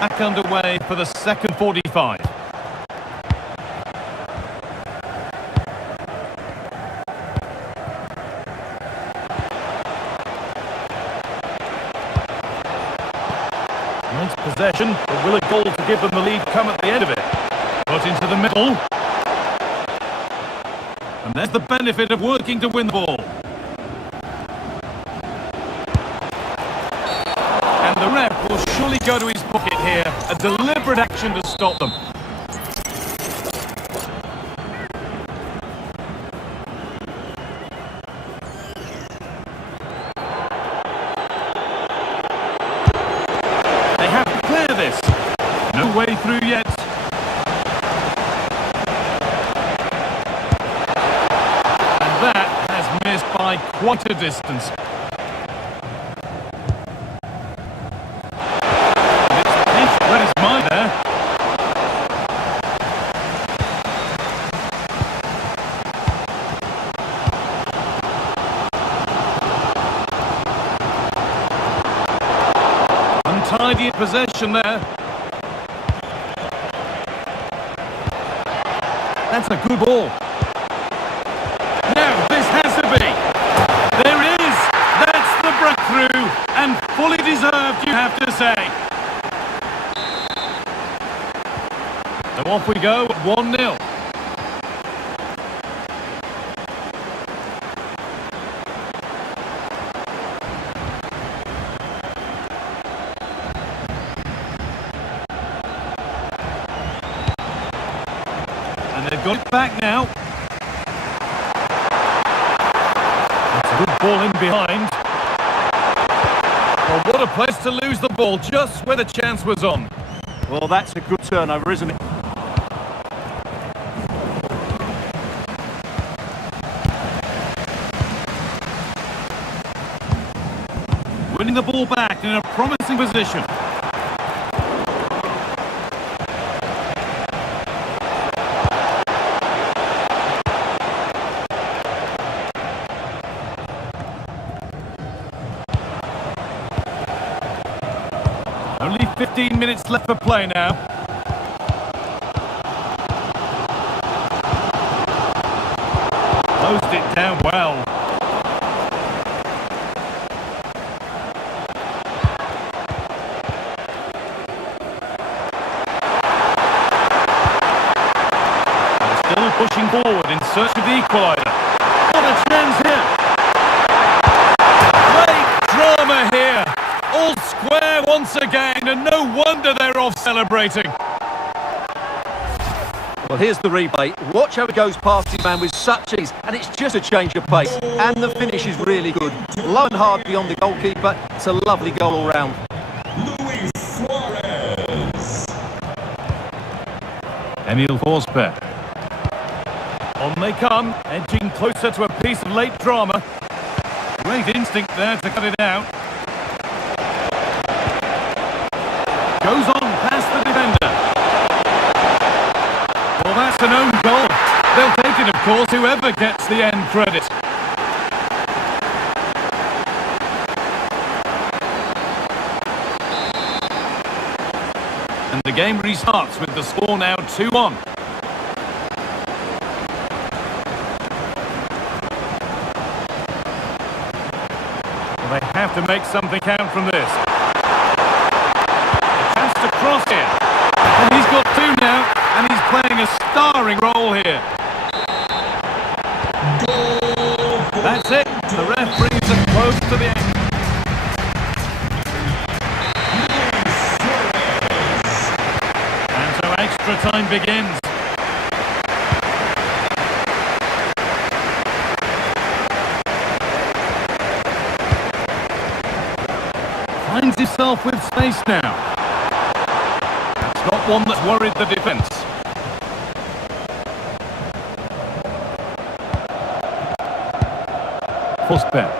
back underway for the second 45. Nice possession, but will a goal to give them the lead come at the end of it? Put into the middle. And there's the benefit of working to win the ball. And the ref will surely go to his pocket here. A deliberate action to stop them. They have to clear this. No way through yet. And that has missed by quite a distance. Untidy possession there. That's a good ball. Now, this has to be. There it is. That's the breakthrough. And fully deserved, you have to say. So off we go, 1-0. And they've got it back now. That's a good ball in behind. Well, what a place to lose the ball just where the chance was on. Well, that's a good turnover, isn't it? Winning the ball back in a promising position. Only 15 minutes left for play now. Closed it down well. Still pushing forward in search of the equaliser. What a chance here! Great drama here! All square once again, and no wonder they're off celebrating. Well, here's the replay. Watch how it goes past his man with such ease, and it's just a change of pace. And the finish is really good. Low and hard beyond the goalkeeper. It's a lovely goal all round. Emil Forsberg. On they come, edging closer to a piece of late drama. Great instinct there to cut it out. Goes on past the defender. Well, that's an own goal. They'll take it, of course, whoever gets the end credit. And the game restarts with the score now 2-1. Well, they have to make something count from this. A chance to cross here. And he's got two now, and he's playing a starring role here. That's it. The ref brings it close to the end. And so extra time begins. Finds himself with space now. That's not one that's worried the defence. Forsberg.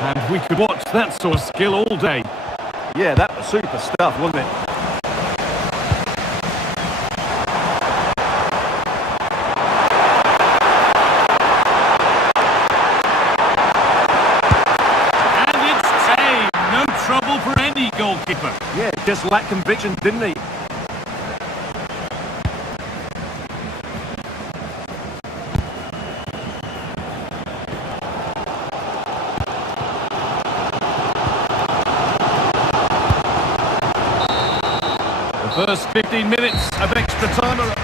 And we could watch that sort of skill all day. Yeah, that was super stuff, wasn't it? goalkeeper. Yeah, just lacked conviction, didn't he? The first 15 minutes of extra time are up.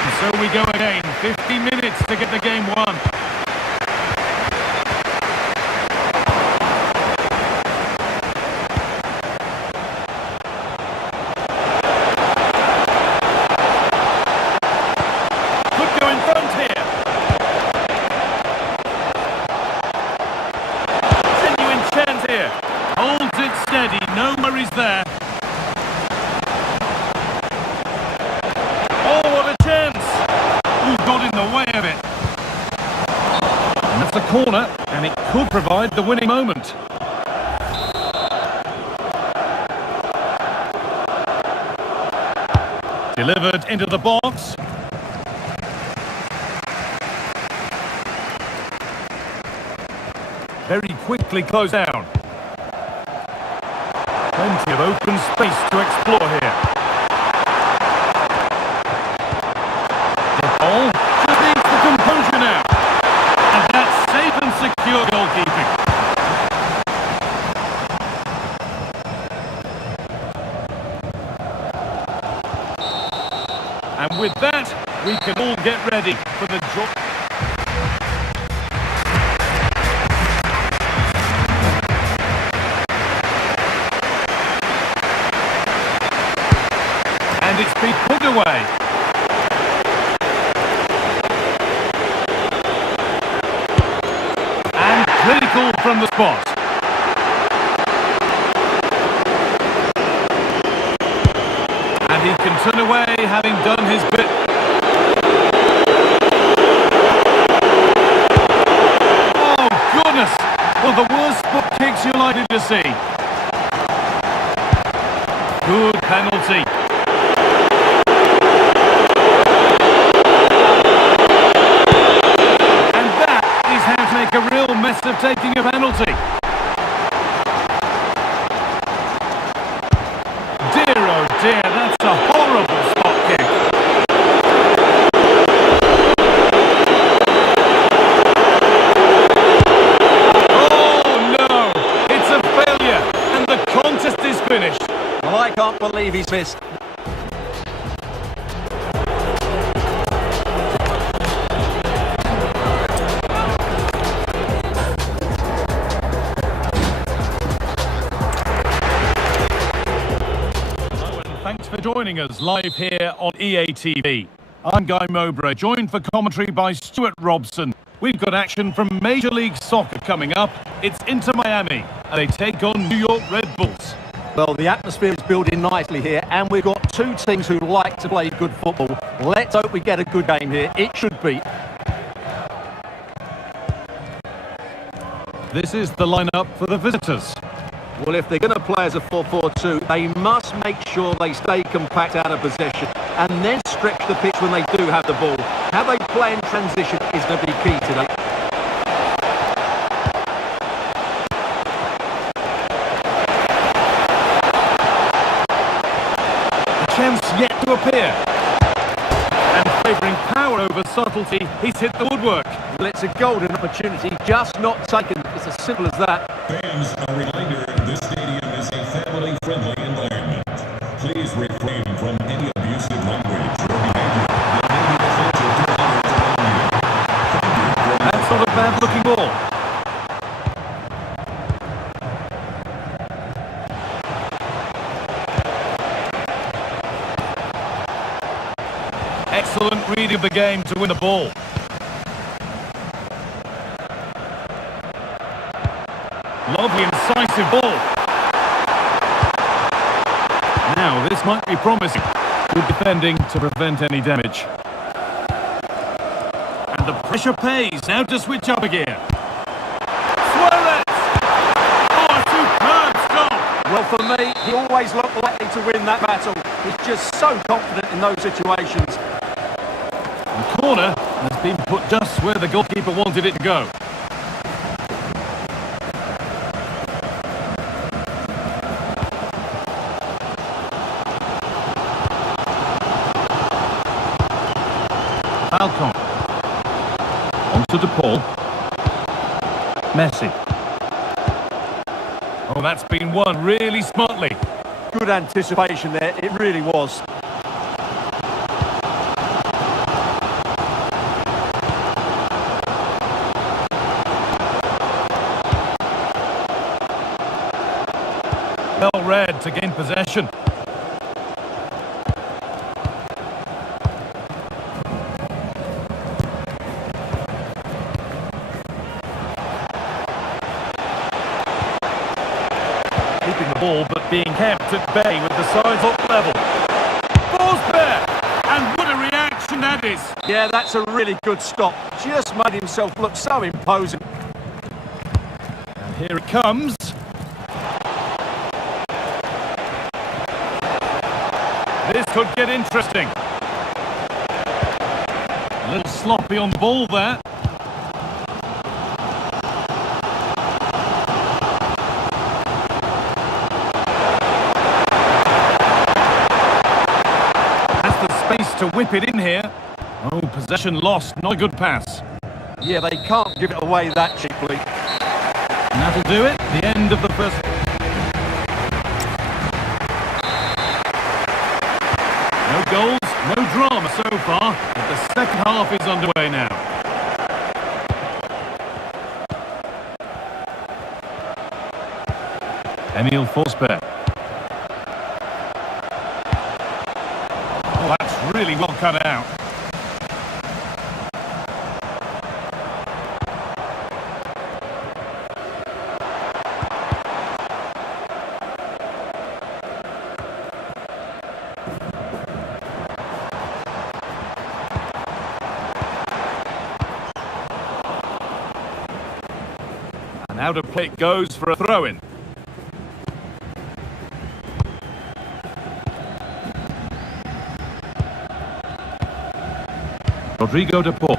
And so we go again. 15 minutes to get the game won. Could go in front here. Genuine chance here. Holds it steady, no worries there. Oh, what a chance! Who got in the way of it? And that's a corner, and it could provide the winning moment. Delivered into the box. Very quickly closed down. Plenty of open space to explore here. The ball just needs the composure now. And that's safe and secure goalkeeping. And with that, we can all get ready for the joy. And it's been put away. And critical from the spot. And he can turn away, having done his bit. Oh, goodness! Well, the worst spot kicks you're likely to see. Good penalty. Make a real mess of taking a penalty. Dear oh dear, that's a horrible spot kick. Oh no, it's a failure and the contest is finished. Well, I can't believe he's missed. Thanks for joining us live here on EA TV. I'm Guy Mowbray, joined for commentary by Stuart Robson. We've got action from Major League Soccer coming up. It's Inter Miami, and they take on New York Red Bulls. Well, the atmosphere is building nicely here, and we've got two teams who like to play good football. Let's hope we get a good game here. It should be. This is the lineup for the visitors. Well, if they're going to play as a 4-4-2, they must make sure they stay compact out of possession and then stretch the pitch when they do have the ball. How they play in transition is going to be key today. A chance yet to appear. And favouring power over subtlety, he's hit the woodwork. Well, it's a golden opportunity, just not taken. It's as simple as that. Fans, a reminder, this stadium is a family-friendly environment. Please refrain from any abusive language or behavior that may be offensive to others around you. That's not a bad-looking ball. Excellent reading of the game to win the ball. Lovely, incisive ball. Now, this might be promising. Good defending to prevent any damage. And the pressure pays. Now to switch up again. Suarez! Oh, a superb stop! Well, for me, he always looked likely to win that battle. He's just so confident in those situations. The corner has been put just where the goalkeeper wanted it to go. Falcon. Onto De Paul. Messi. Oh, that's been won really smartly. Good anticipation there, it really was. Well read to gain possession. Keeping the ball but being kept at bay with the sides up level. Ball's there! And what a reaction that is! Yeah, that's a really good stop. Just made himself look so imposing. And here it comes. This could get interesting. A little sloppy on the ball there. Has the space to whip it in here. Oh, possession lost. Not a good pass. Yeah, they can't give it away that cheaply. And that'll do it. The end of the first. No goals, no drama so far, but the second half is underway now. Emil Forsberg. Oh, that's really well cut out. And out of play it goes for a throw-in. Rodrigo De Paul.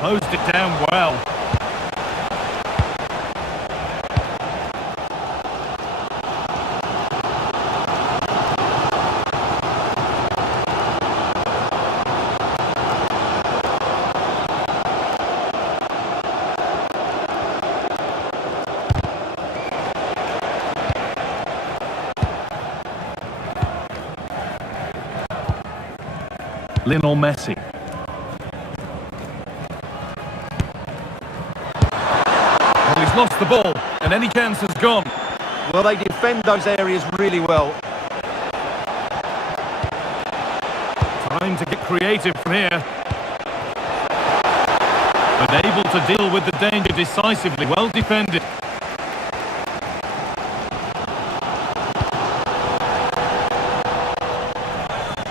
Closed it down well. Lionel Messi. Well, he's lost the ball, and any chance has gone. Well, they defend those areas really well. Time to get creative from here. But able to deal with the danger decisively. Well defended.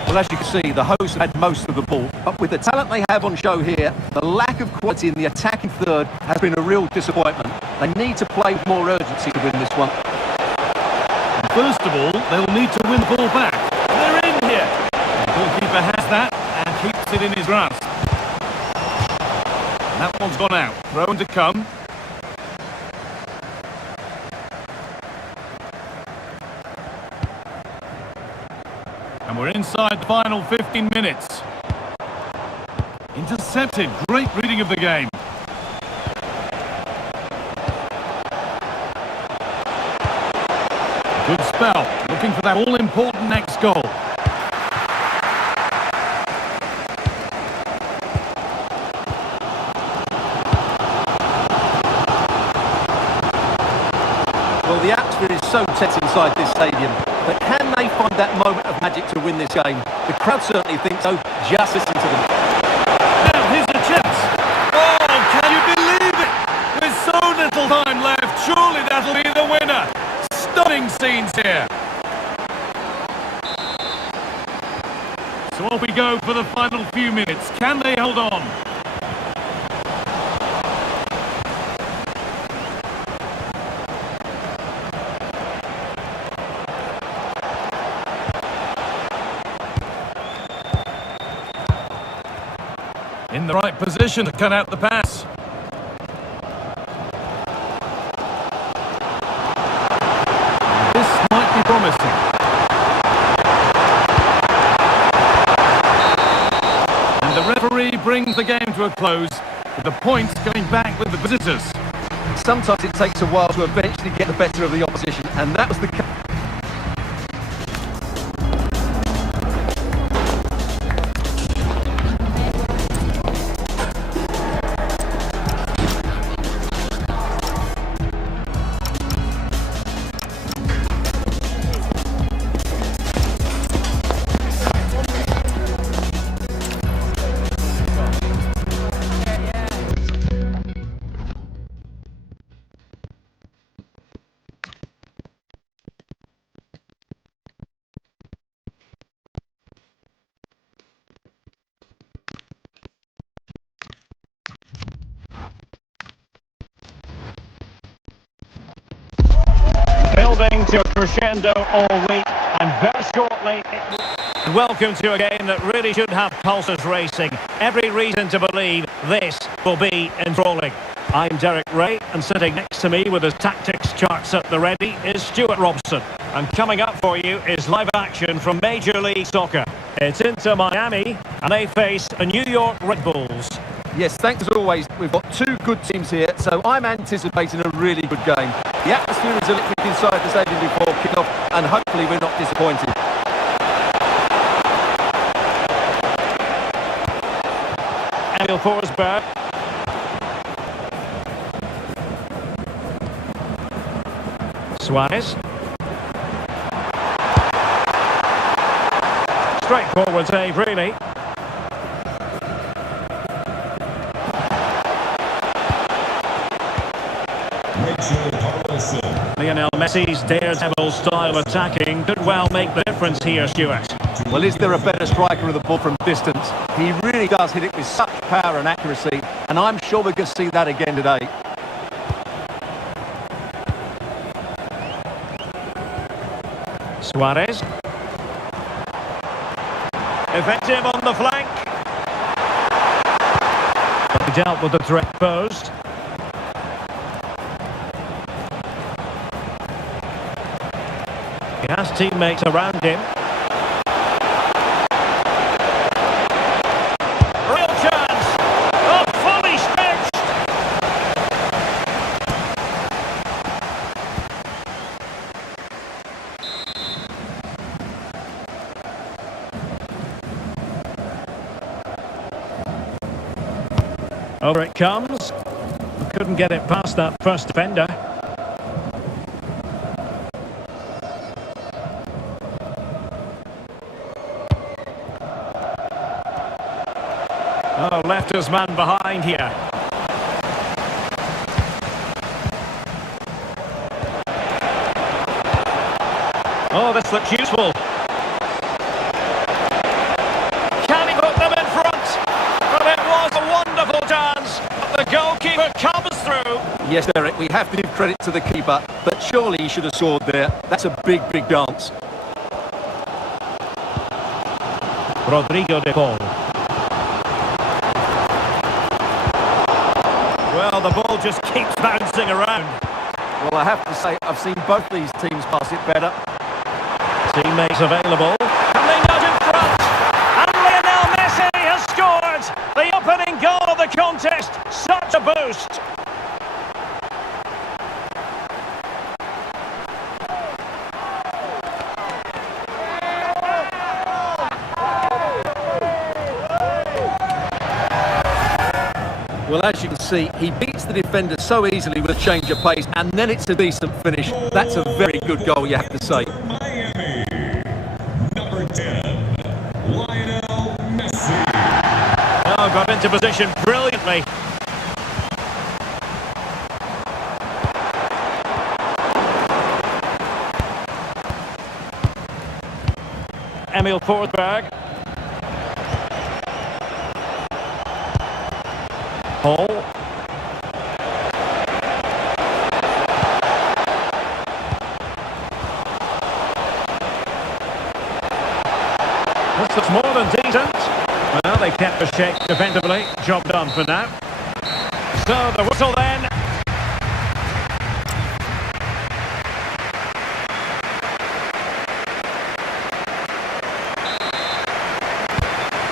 Well, as you can see, the hosts have had most of the ball, but with the talent they have on show here, the lack of quality in the attacking third has been a real disappointment. They need to play with more urgency to win this one. And first of all, they'll need to win the ball back. They're in here. The goalkeeper has that and keeps it in his grasp. And that one's gone out. Throw to come. And we're inside the final 15 minutes. Intercepted. Great reading of the game. Good spell. Looking for that all-important next goal. Well, the atmosphere is so tense inside this stadium, but can they find that moment of magic to win this game? The crowd certainly think so. Just listen to them. Now, here's a chance. Oh, can you believe it? With so little time left, surely that'll be the winner. Stunning scenes here. So off we go for the final few minutes. Can they hold on? In the right position to cut out the pass. This might be promising. And the referee brings the game to a close, with the points going back with the visitors. Sometimes it takes a while to eventually get the better of the opposition, and that was the case. Building to a crescendo all week, and very shortly Welcome to a game that really should have pulses racing. Every reason to believe this will be enthralling. I'm Derek Ray, and sitting next to me with his tactics charts at the ready is Stuart Robson. And coming up for you is live action from Major League Soccer. It's Inter Miami, and they face the New York Red Bulls. Yes, thanks as always. We've got two good teams here, so I'm anticipating a really good game. The atmosphere is electric inside the stadium before kick-off, and hopefully we're not disappointed. Emil Forsberg. Suarez. Straightforward save, really. Lionel Messi's daredevil style of attacking could well make the difference here, Stuart. Well, is there a better striker of the ball from distance? He really does hit it with such power and accuracy, and I'm sure we're going to see that again today. Suarez. Effective on the flank. But he dealt with the threat posed. He has teammates around him. Real chance. Oh, fully stretched. Over it comes. Couldn't get it past that first defender. Oh, left his man behind here. Oh, this looks useful. Can he put them in front? Well, it was a wonderful chance. The goalkeeper comes through. Yes, Derek, we have to give credit to the keeper, but surely he should have scored there. That's a big, big dance. Rodrigo de Paul. Well, the ball just keeps bouncing around. Well, I have to say, I've seen both these teams pass it better. Teammates available. And they nudge in front. And Lionel Messi has scored. The opening goal of the contest. Such a boost. Well, as you can see, he beats the defender so easily with a change of pace, and then it's a decent finish. That's a very good goal, you have to say. Miami, number 10, Lionel Messi. Oh, got into position brilliantly. Emil Forsberg. Paul. This looks more than decent. Well, they kept the shape defensively. Job done for now. So the whistle then.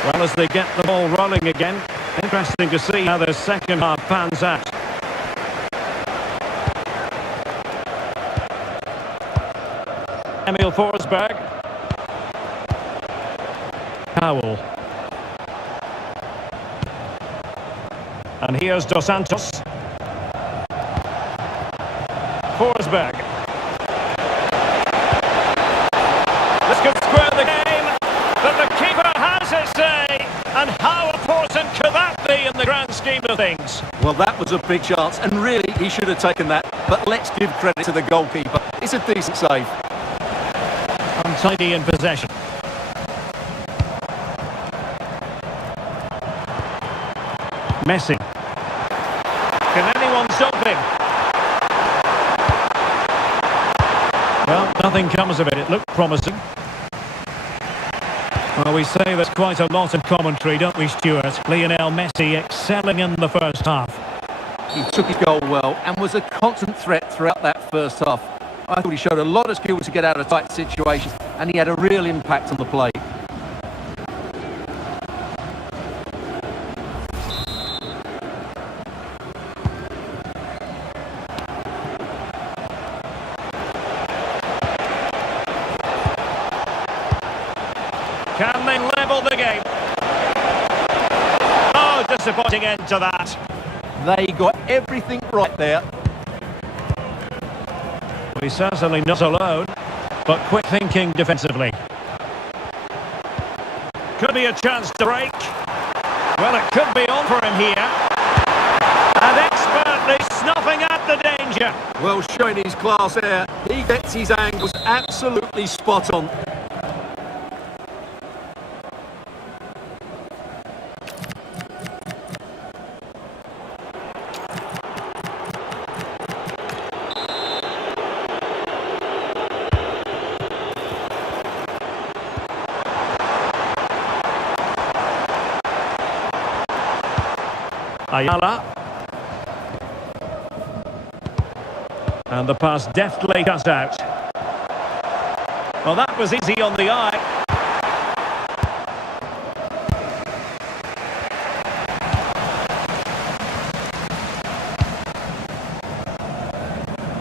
Well, as they get the ball rolling again. Interesting to see how the second half pans out. Emil Forsberg. Powell. And here's Dos Santos. Forsberg. This could square the game, but the keeper has his say. And how important could that be in the grand scheme of things? Well, that was a big chance, and really he should have taken that. But let's give credit to the goalkeeper. It's a decent save. Untidy in possession. Messi. Can anyone stop him? Well, nothing comes of it. It looked promising. Well, we say there's quite a lot of commentary, don't we, Stuart? Lionel Messi excelling in the first half. He took his goal well and was a constant threat throughout that first half. I thought he showed a lot of skill to get out of tight situations, and he had a real impact on the play. Can they level the game? Oh, disappointing end to that. They got everything right there. He's certainly not alone, but quick thinking defensively. Could be a chance to break. Well, it could be on for him here. And expertly snuffing at the danger. Well, showing his class there. He gets his angles absolutely spot on. Ayala. And the pass deftly cut out. Well, that was easy on the eye.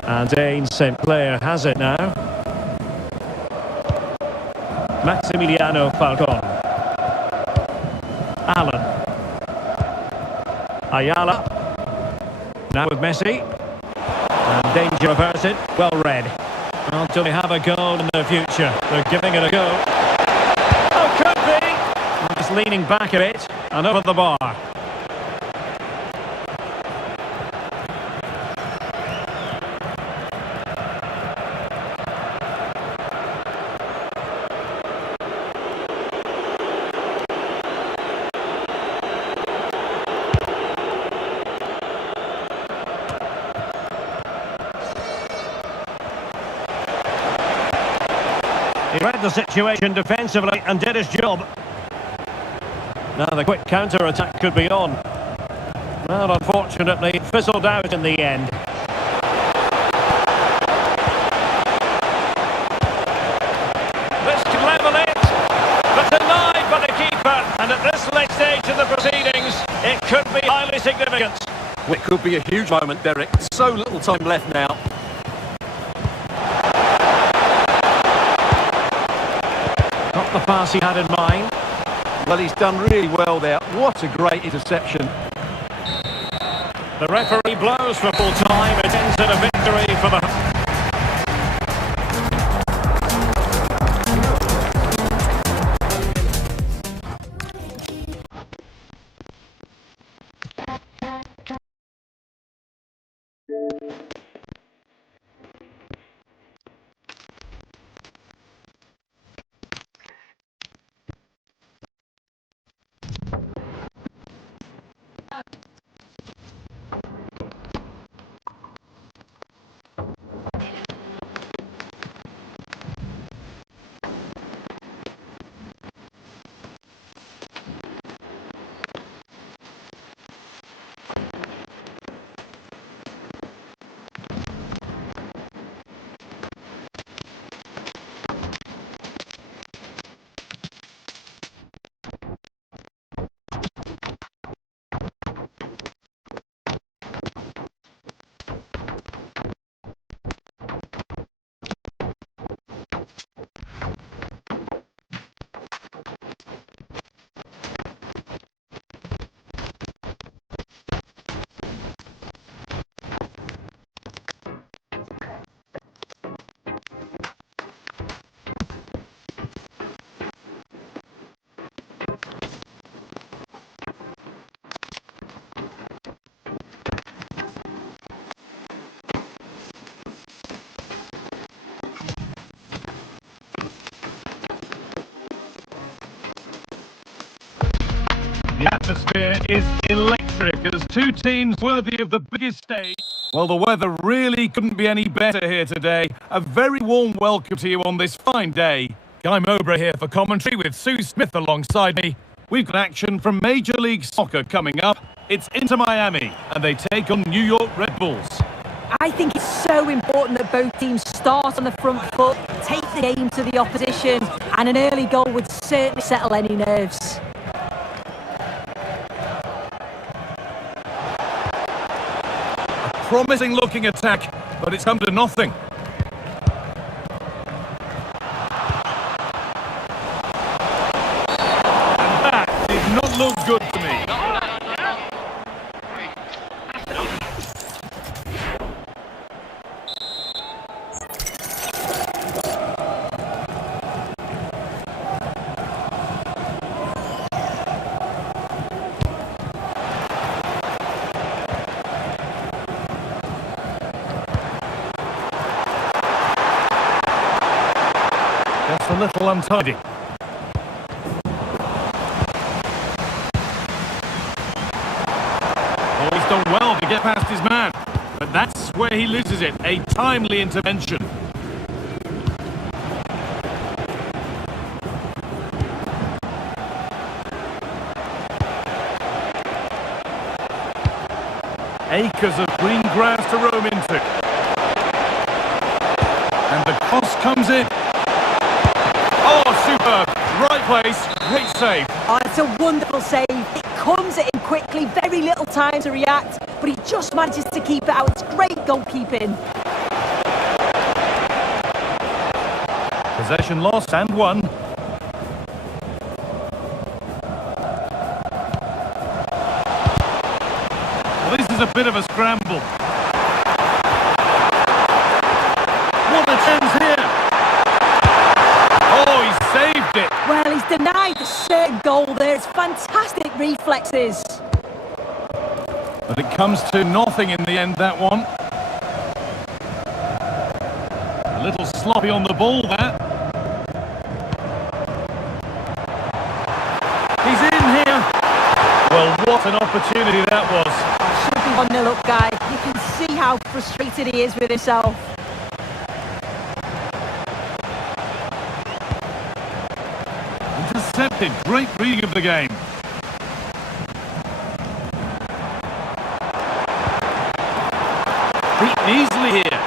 And Dane St. Clair has it now. Maximiliano Falcon. Allen. Ayala. Now with Messi. And danger averted. Well read. Well, do they have a goal in the future? They're giving it a go. Oh, could be! Just leaning back a bit and over the bar. He read the situation defensively and did his job. Now the quick counter-attack could be on. Well, unfortunately, it fizzled out in the end. This could level it, but denied by the keeper. And at this late stage of the proceedings, it could be highly significant. Well, it could be a huge moment, Derek. So little time left now. Not the pass he had in mind. Well, he's done really well there. What a great interception. The referee blows for full time. It ends in a victory for the... The atmosphere is electric as two teams worthy of the biggest stage. Well, the weather really couldn't be any better here today. A very warm welcome to you on this fine day. Guy Mowbray here for commentary with Sue Smith alongside me. We've got action from Major League Soccer coming up. It's Inter Miami and they take on New York Red Bulls. I think it's so important that both teams start on the front foot, take the game to the opposition, and an early goal would certainly settle any nerves. Promising looking attack, but it's come to nothing. And that did not look good to me. Just a little untidy. Oh, he's done well to get past his man. But that's where he loses it. A timely intervention. Acres of green grass to roam into. And the cross comes in. Oh, superb. Right place. Great save. Oh, it's a wonderful save. It comes at him quickly, very little time to react, but he just manages to keep it out. It's great goalkeeping. Possession lost and won. Well, this is a bit of a scramble. What a chance here. Oh, he saved it. Well, he's denied the certain goal there. It's fantastic reflexes. But it comes to nothing in the end, that one. A little sloppy on the ball there. He's in here. Well, what an opportunity that was. Should be 1-0 up, guy. You can see how frustrated he is with himself. Intercepted. Great reading of the game. Beaten easily here.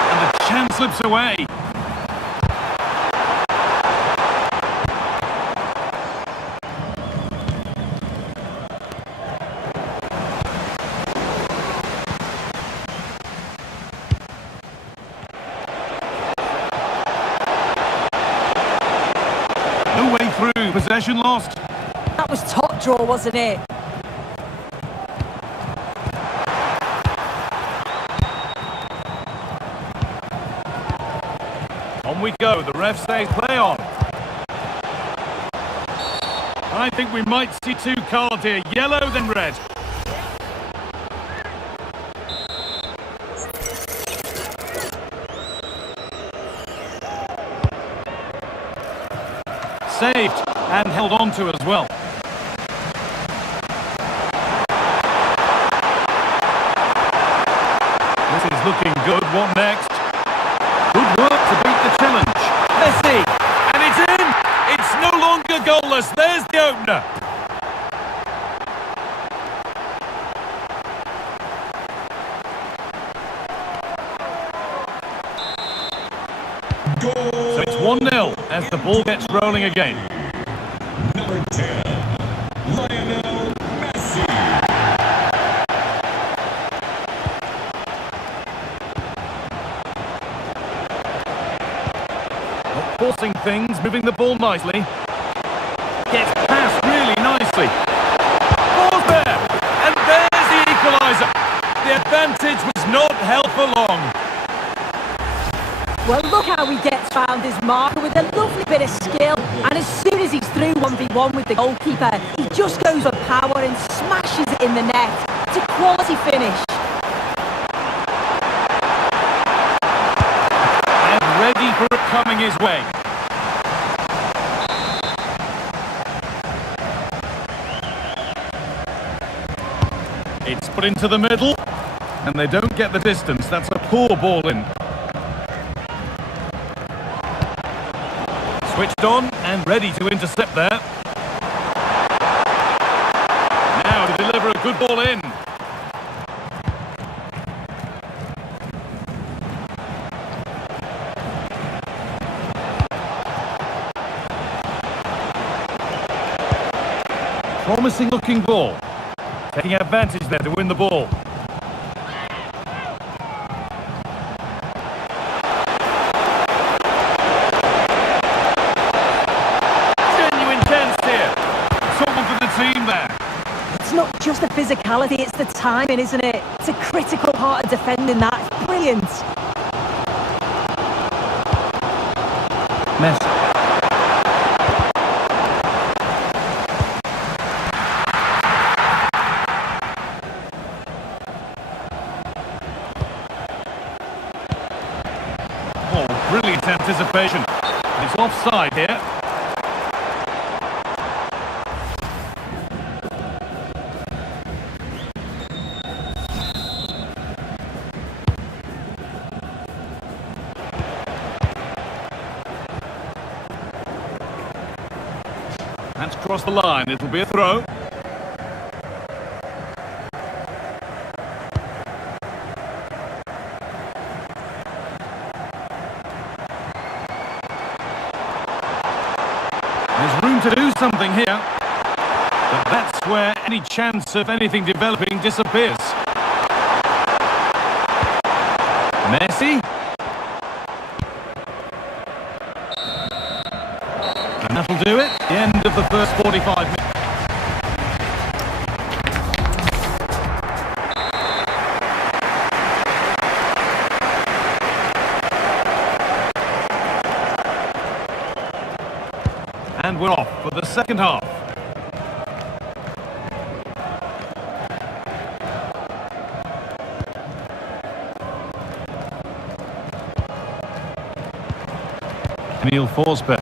And the chance slips away. No way through. Possession lost. That was top draw, wasn't it? On we go. The ref says play on. I think we might see two cards here. Yellow, then red. Saved and held on to as well. This is looking good. What next? Good work to beat the challenge. Messi, and it's in! It's no longer goalless. There's the opener. Goal! So it's 1-0 as the ball gets rolling again. Number 10, Lionel Messi. Not forcing things, moving the ball nicely. Gets past really nicely. Ball's there, and there's the equaliser. The advantage was not held for long. Well, look how he gets round his marker with a lovely bit of skill. And as soon as he's through 1v1 with the goalkeeper, he just goes with power and smashes it in the net. It's a quality finish. And ready for it coming his way. It's put into the middle, and they don't get the distance. That's a poor ball in. Switched on and ready to intercept there. Now to deliver a good ball in. Promising looking ball. Taking advantage there to win the ball. Genuine chance here. Someone for the team there. It's not just the physicality, it's the timing, isn't it? It's a critical part of defending that. It's brilliant. Messi. Oh, brilliant anticipation. It's offside here. That's crossed the line. It'll be a throw. There's room to do something here. But that's where any chance of anything developing disappears. Messi. And that'll do it. The end of the first 45 minutes. And we're off for the second half. Emil Forsberg.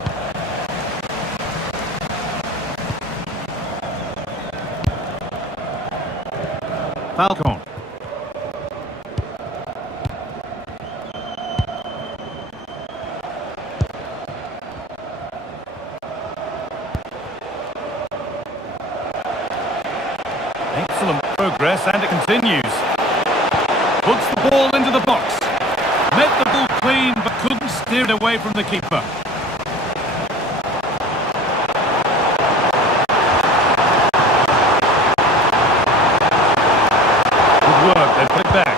Falcon. Excellent progress, and it continues. Puts the ball into the box. Met the ball clean, but couldn't steer it away from the keeper. Good work, they put it back.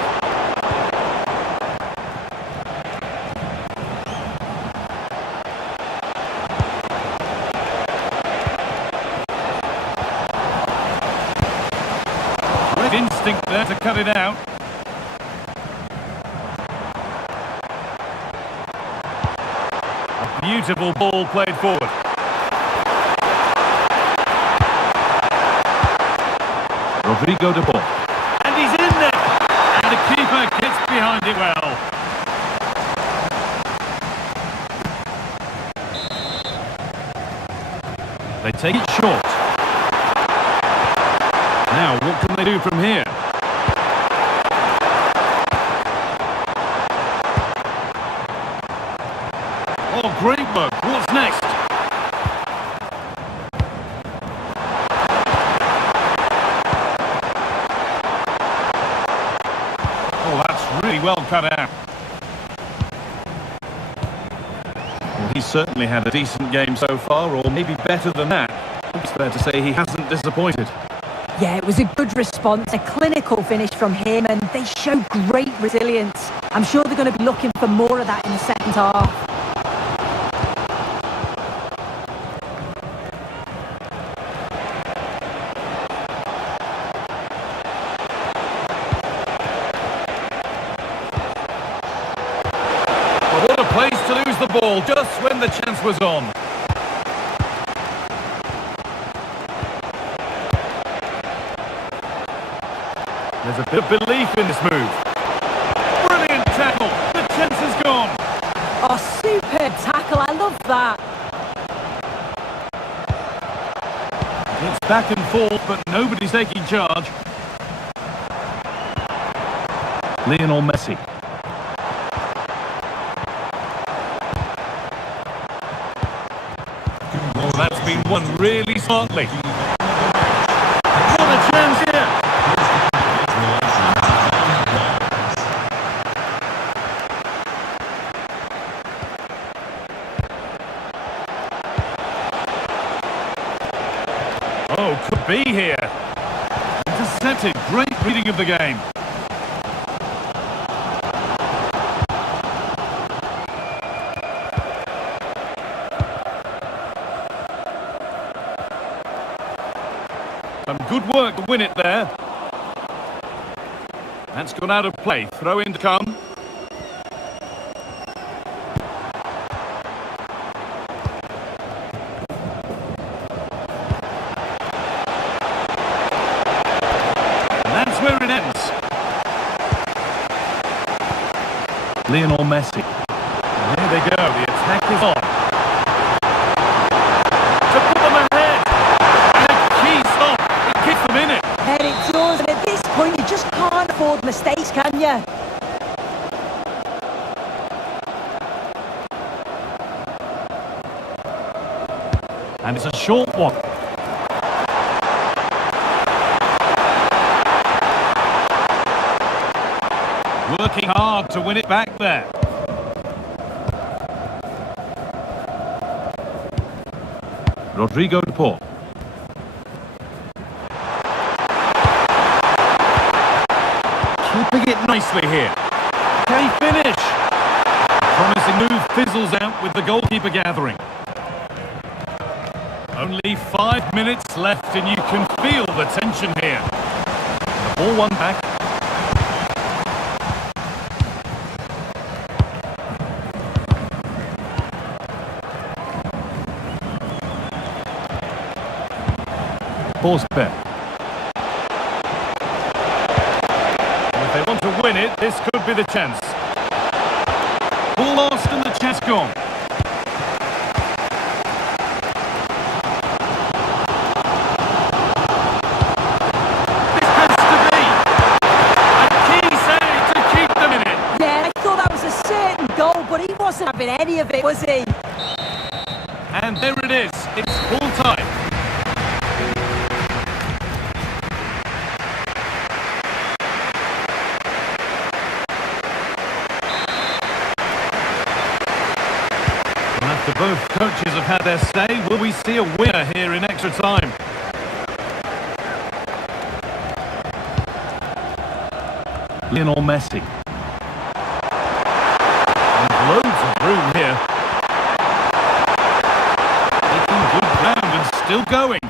Great instinct there to cut it out. A beautiful ball played forward. Rodrigo de Paul. And he's in there! And the keeper gets behind it well. They take it short. Now, what can they do from here? Oh, great work. What's next? Oh, that's really well cut out. Well, he's certainly had a decent game so far, or maybe better than that. It's fair to say he hasn't disappointed. Yeah, it was a good response, a clinical finish from him, and they show great resilience. I'm sure they're going to be looking for more of that in the second half. But what a place to lose the ball just when the chance was on. There's a bit of belief in this move. Brilliant tackle. The chance is gone. Oh, superb tackle. I love that. It's back and forth, but nobody's taking charge. Lionel Messi. Oh, that's been won really smartly. What a chance here! Oh, could be here. Intercepted. Great reading of the game. Some good work to win it there. That's gone out of play. Throw in to come. Where it ends. Lionel Messi. And here they go. The attack is on. To put them ahead. And a key stop. It keeps them in it. And it does. And at this point, you just can't afford mistakes, can you? And it's a short one. Working hard to win it back there. Rodrigo de Paul. Keeping it nicely here. Can he finish? Promising move fizzles out with the goalkeeper gathering. Only 5 minutes left and you can feel the tension here. The ball won back. Forsberg. If they want to win it, this could be the chance. Ball lost and the chance gone. This has to be a key save to keep them in it. Yeah, I thought that was a certain goal, but he wasn't having any of it, was he? And there it is. It's full time. After both coaches have had their say, will we see a winner here in extra time? Lionel Messi. And loads of room here. Taking good ground and still going.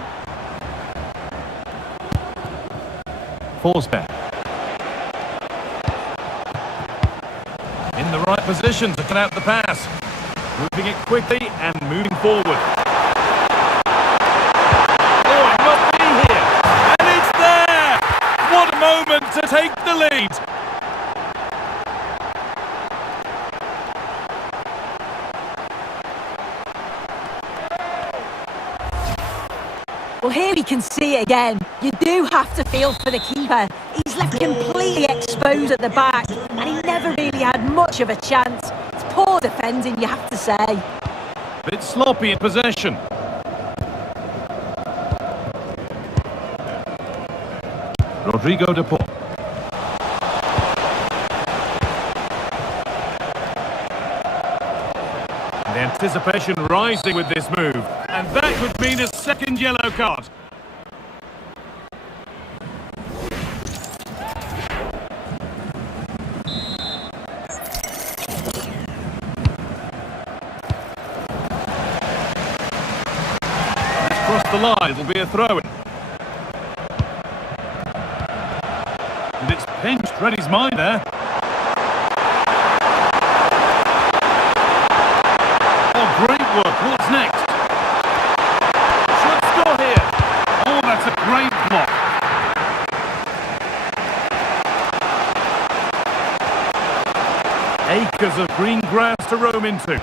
Forsberg. In the right position to cut out the pass. Moving it quickly and moving forward. Oh, it must be here. And it's there! What a moment to take the lead. Well, here we can see it again. You do have to feel for the keeper. He's left completely exposed at the back, and he never really had much of a chance. It's poor defending, you have to say. Bit sloppy in possession. Rodrigo de Paul. The anticipation rising with this move. And that could mean a second yellow card. Across the line, it'll be a throw-in. And it's pinched, read his mind there. Oh, great work. What's next? Should score here. Oh, that's a great block. Acres of green grass to roam into.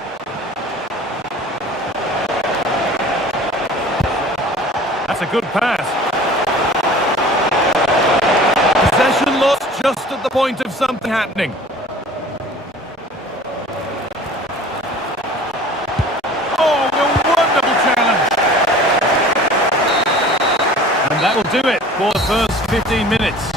That's a good pass. Possession lost just at at the point of something happening. Oh, a wonderful challenge. And that will do it for the first 15 minutes.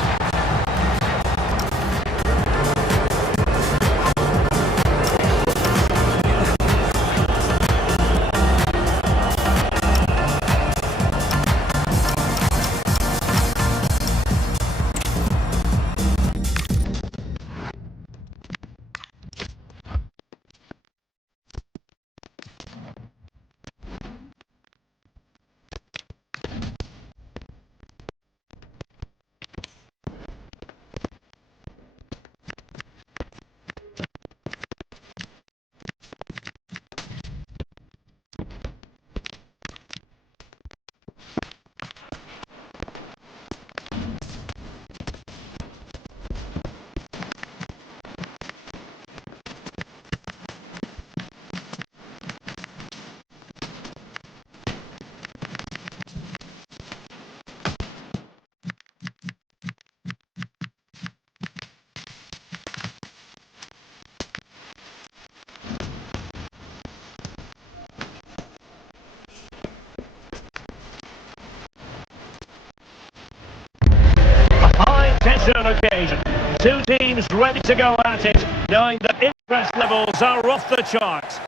Occasion. Two teams ready to go at it, knowing that interest levels are off the charts.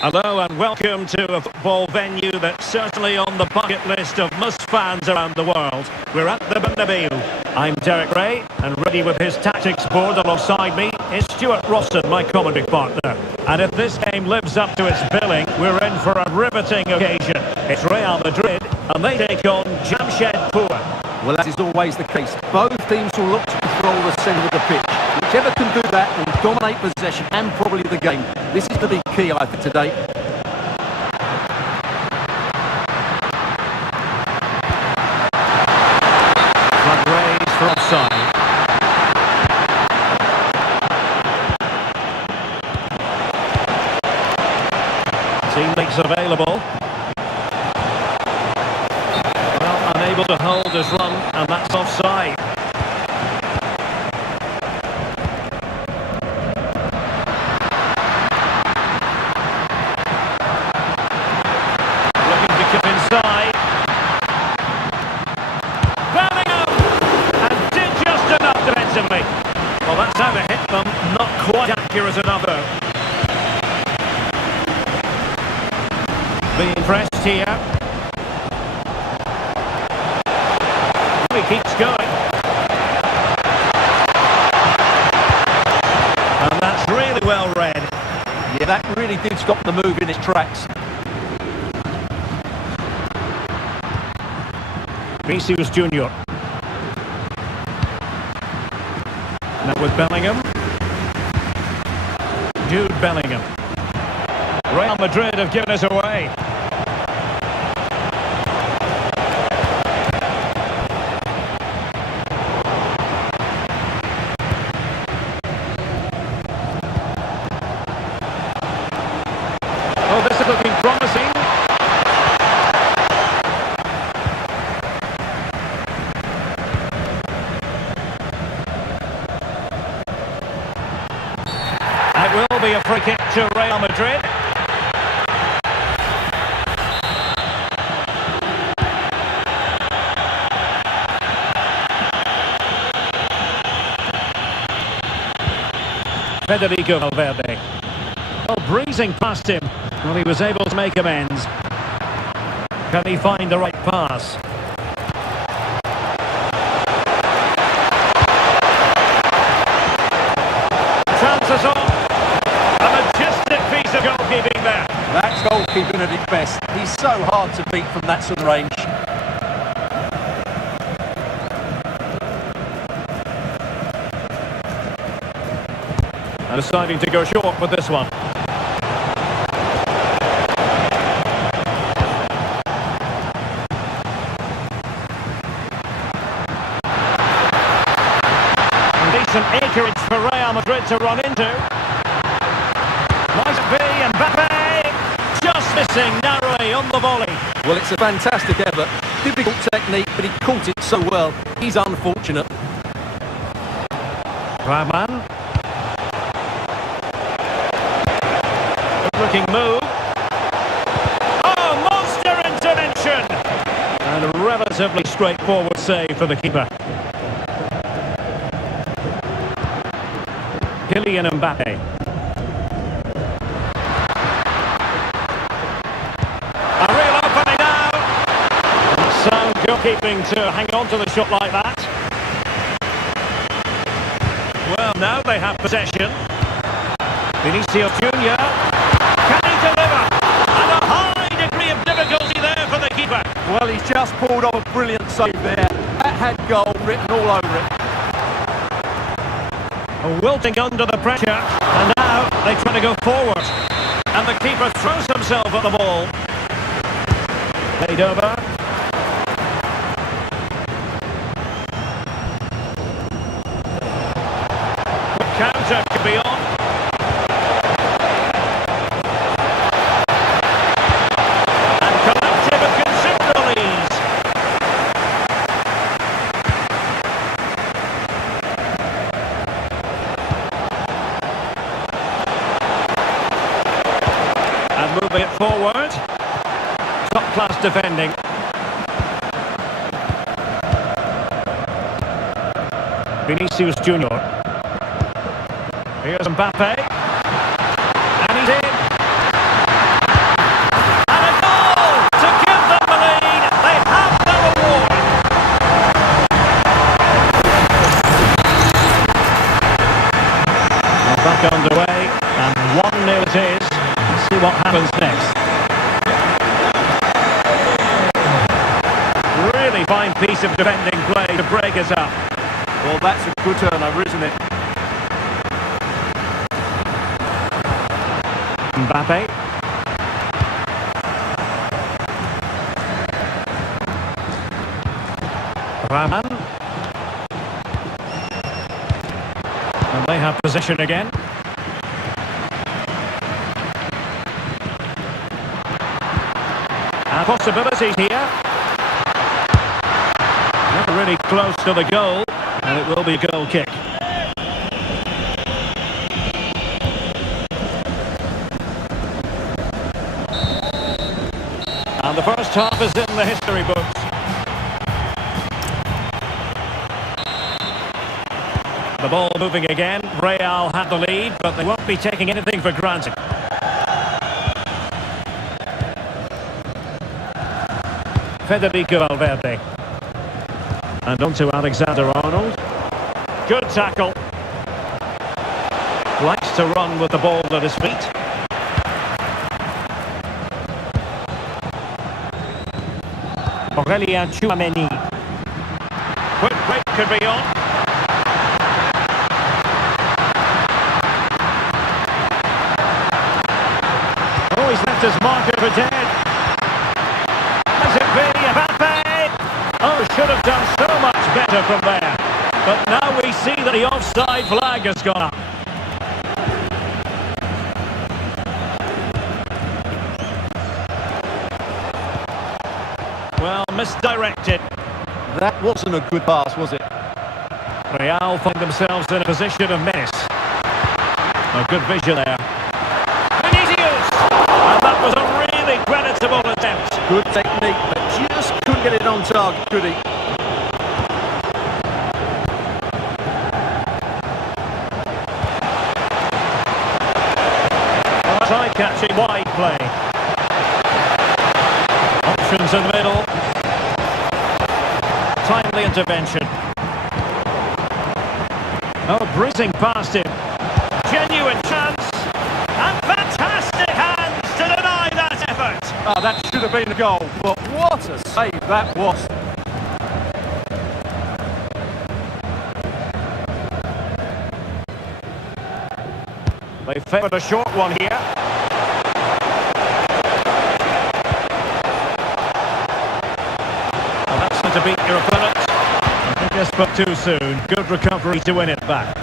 Hello and welcome to a football venue that's certainly on the bucket list of most fans around the world. We're at the Bernabeu. I'm Derek Ray, and ready with his tactics board alongside me is Stuart Robson, my commentary partner. And if this game lives up to its billing, we're in for a riveting occasion. It's Real Madrid, and they take on Jamshedpur. Well, as is always the case, both teams will look to control the centre of the pitch. Whichever can do that will dominate possession and probably the game. This is the key, I think, today. Flag raised for offside. Teammates available. Unable to hold his run, and that's offside. Looking to get inside. Bellingham! And did just enough defensively. Well, that's how it hit them. Not quite accurate enough. Being pressed here. Keeps going. And that's really well read. Yeah, that really did stop the move in its tracks. Vinicius Junior. Now with Bellingham. Jude Bellingham. Real Madrid have given us away. Oh, this is looking promising. It will be a free kick to Real Madrid. Federico Valverde. Oh, breezing past him. Well, he was able to make amends. Can he find the right pass? Chances on. A majestic piece of goalkeeping there. That's goalkeeping at its best. He's so hard to beat from that sort of range. And deciding to go short with this one. Decent acreage for Real Madrid to run into. Might be Mbappe, just missing narrowly on the volley. Well, it's a fantastic effort. Difficult technique, but he caught it so well. He's unfortunate. Rahman. Good looking move. Oh, monster intervention! And a relatively straightforward save for the keeper. Kylian Mbappe. A real opening now. Sound goalkeeping to hang on to the shot like that. Well, now they have possession. Vinicius Junior. Can he deliver? And a high degree of difficulty there for the keeper. Well, he's just pulled off a brilliant save there. That had goal written all over it. Wilting under the pressure, and now they try to go forward. And the keeper throws himself at the ball. Played over. The counter could be on. And collective with considerable ease. Moving it forward. Top-class defending. Vinicius Junior. Here's Mbappe. And he's in. And a goal to give them the lead. They have the reward. We're back underway. And 1-0 it is. See what happens next. Really fine piece of defending play to break us up. Well, that's a good turnover, isn't it? Mbappe. Rahman. And they have possession again. And possibilities here. Never really close to the goal, and it will be a goal kick. And the first half is in the history books. The ball moving again. Real have the lead, but they won't be taking anything for granted. Federico Valverde. And on to Alexander-Arnold. Good tackle. Likes to run with the ball at his feet. Aurelien Tchouameni. Quick break could be on. Oh, he's left his marker for dead. Has it been Mbappe? Oh, should have done so much better from there. But now we see that the offside flag has gone up. Well, misdirected. That wasn't a good pass, was it? Real find themselves in a position of menace. A good vision there. Vinicius! And that was a really creditable attempt. Good technique, but just couldn't get it on target, could he? Eye-catching wide play. Options in the middle. Timely intervention. Oh, breezing past him. Genuine chance. And fantastic hands to deny that effort. Oh, that should have been a goal, but what a save that was. They favoured a short one here. Well, that's going to beat your opponent. I think they spoke too soon. Good recovery to win it back.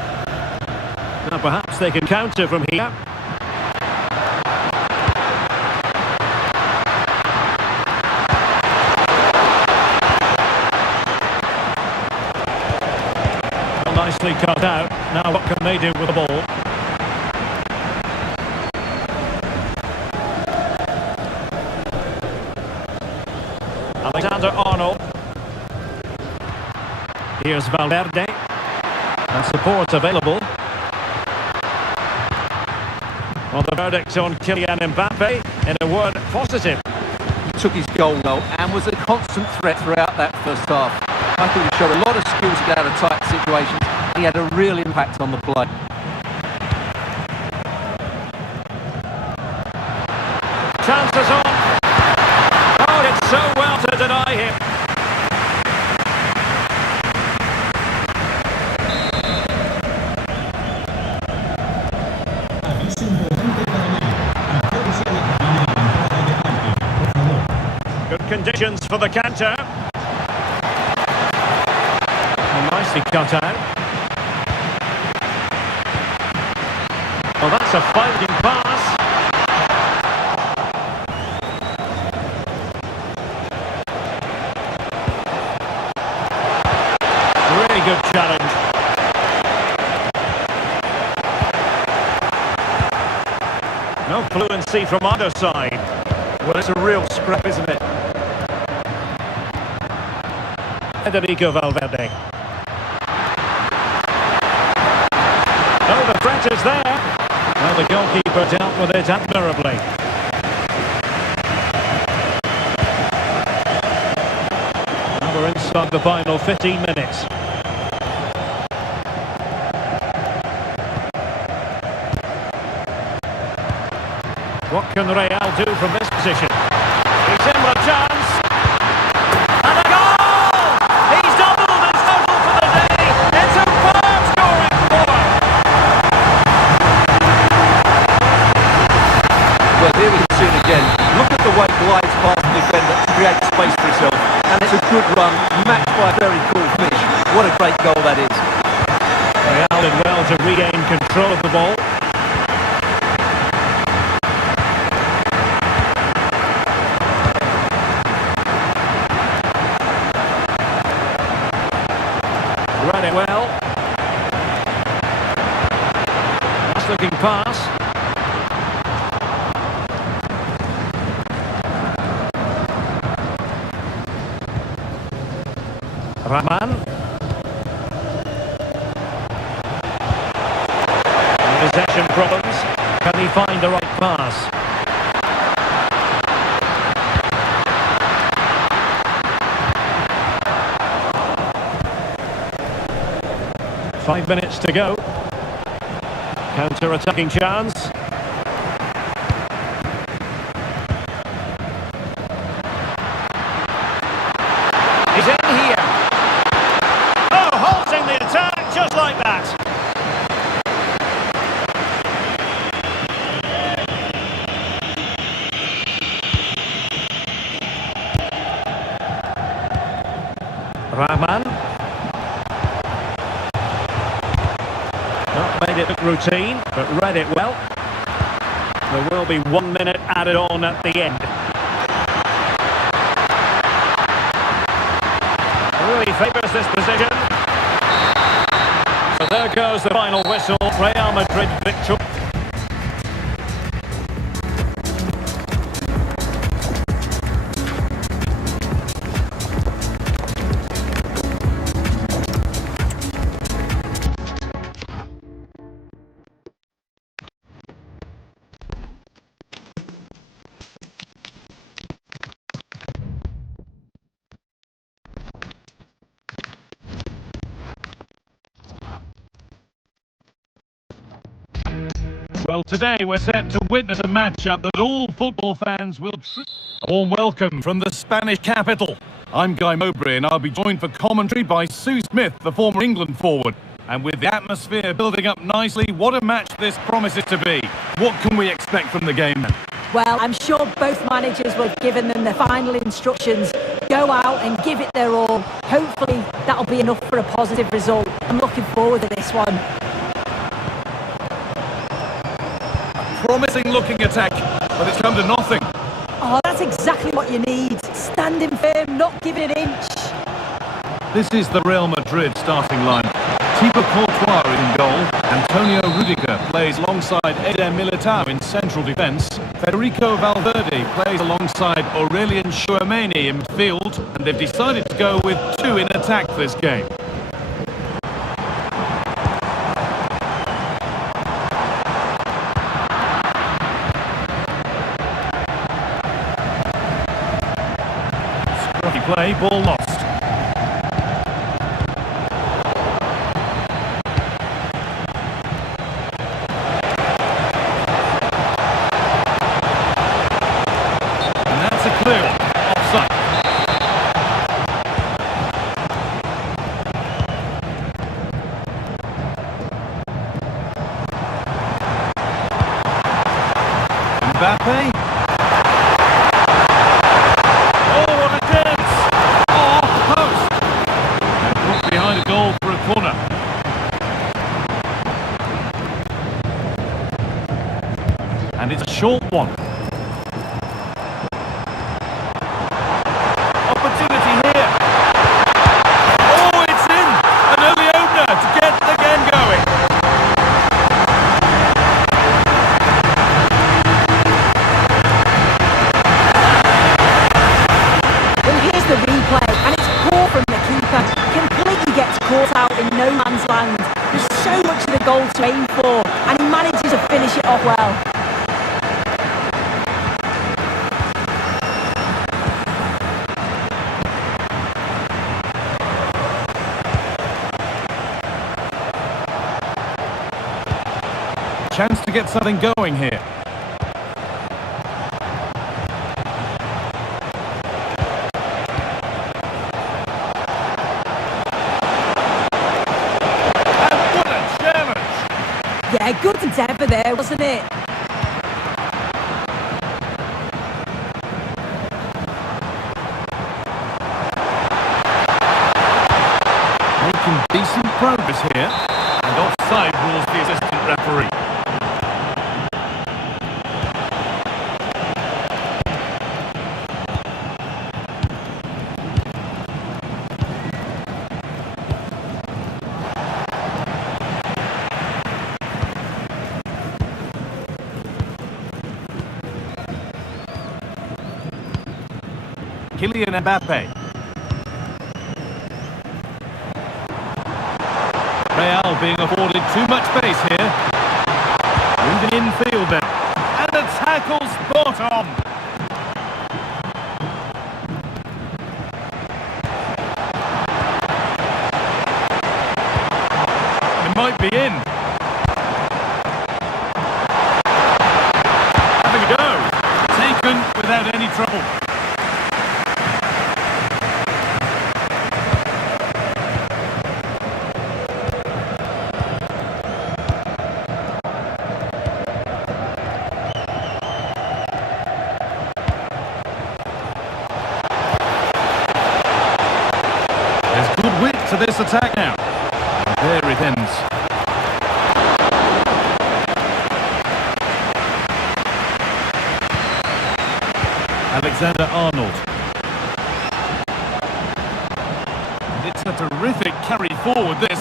Now perhaps they can counter from here. Well, nice nicely cut out. Now what can they do with the ball? Alexander-Arnold. Here's Valverde. And support available. Well, the verdict on Kylian Mbappe, in a word, positive. He took his goal well and was a constant threat throughout that first half. I thought he showed a lot of skills to get out of tight situations. He had a real impact on the play. Chances on. Oh, did so well to deny him. Good conditions for the canter. Well, nicely cut out. Well, that's a fighting pass. Really good challenge. No fluency from either side. Well, it's a real scrap, isn't it? Federico Valverde. Oh, the threat is there. Well, the goalkeeper dealt with it admirably. Now we're inside the final 15 minutes. What can Real do from this position? He's in with a chance. And a goal! He's doubled his total for the day. It's a far scoring score. Well, here we can see it again. Look at the way he glides past the defender to create space for himself. And it's a good run, matched by a very cool finish. What a great goal that is. Real did well to regain control of the ball. Read it well. Nice looking pass. Rahman. Possession problems. Can he find the right pass? 5 minutes to go. Counter-attacking chance. He's in here. Oh, halting the attack just like that. Rahman. Not made it look routine, but read it well. There will be 1 minute added on at the end. Really favours this position. So there goes the final whistle. Real Madrid victory. Well, today we're set to witness a matchup that all football fans will... A warm welcome from the Spanish capital. I'm Guy Mowbray and I'll be joined for commentary by Sue Smith, the former England forward. And with the atmosphere building up nicely, what a match this promises to be. What can we expect from the game then? Well, I'm sure both managers will have given them the final instructions. Go out and give it their all. Hopefully that'll be enough for a positive result. I'm looking forward to this one. Promising looking attack, but it's come to nothing. Oh, that's exactly what you need. Standing firm, not giving an inch. This is the Real Madrid starting line. Thibaut Courtois is in goal. Antonio Rudiger plays alongside Eder Militao in central defence. Federico Valverde plays alongside Aurelien Tchouameni in midfield. And they've decided to go with two in attack this game. Scruffy play, ball lost. Mbappe. Oh, what a dance! Oh, off the post. And put behind a goal for a corner. And it's a short one. Opportunity here. Oh, it's in! An early opener to get the game going. The replay, and it's poor from the keeper. Completely gets caught out in no man's land. There's so much of the goal to aim for, and he manages to finish it off well. Chance to get something going here. Yeah, good endeavour there, wasn't it? Making decent progress here. And offside rules the assistant referee. Kylian Mbappe. Real being afforded too much space here. Moving infield then. And the tackle spot on. It might be in. Having a go. Taken without any trouble. To this attack now. There it ends. Alexander-Arnold. It's a terrific carry forward, this.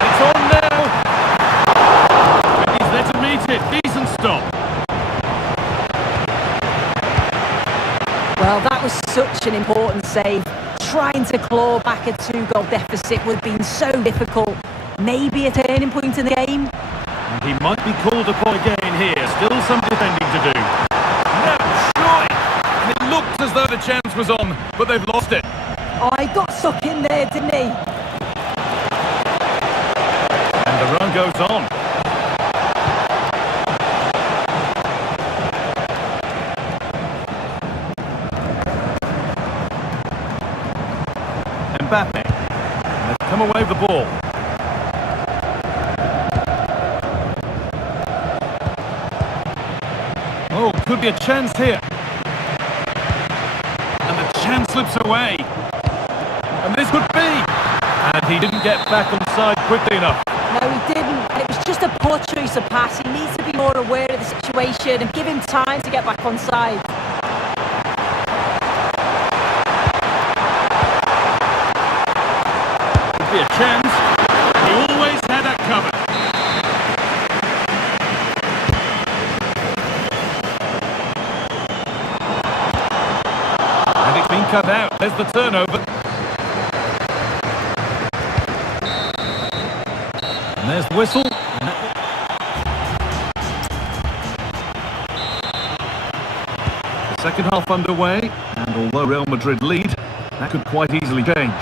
It's on now. And he's there to meet it. Decent stop. Well, that was such an important save. Trying to claw back a 2-goal deficit would have been so difficult. Maybe a turning point in the game. And he might be called upon again here. Still some defending to do. No, surely. And it looked as though the chance was on, but they've lost it. Oh, he got stuck in there, didn't he? And the run goes on. Mbappe. They've come away with the ball. Oh, could be a chance here. And the chance slips away. And this could be. And he didn't get back on side quickly enough. No, he didn't. And it was just a poor choice of pass. He needs to be more aware of the situation and give him time to get back on side. chance. He always had that covered. And it's been cut out. There's the turnover. And there's the whistle. The second half underway, and although Real Madrid lead, that could quite easily change.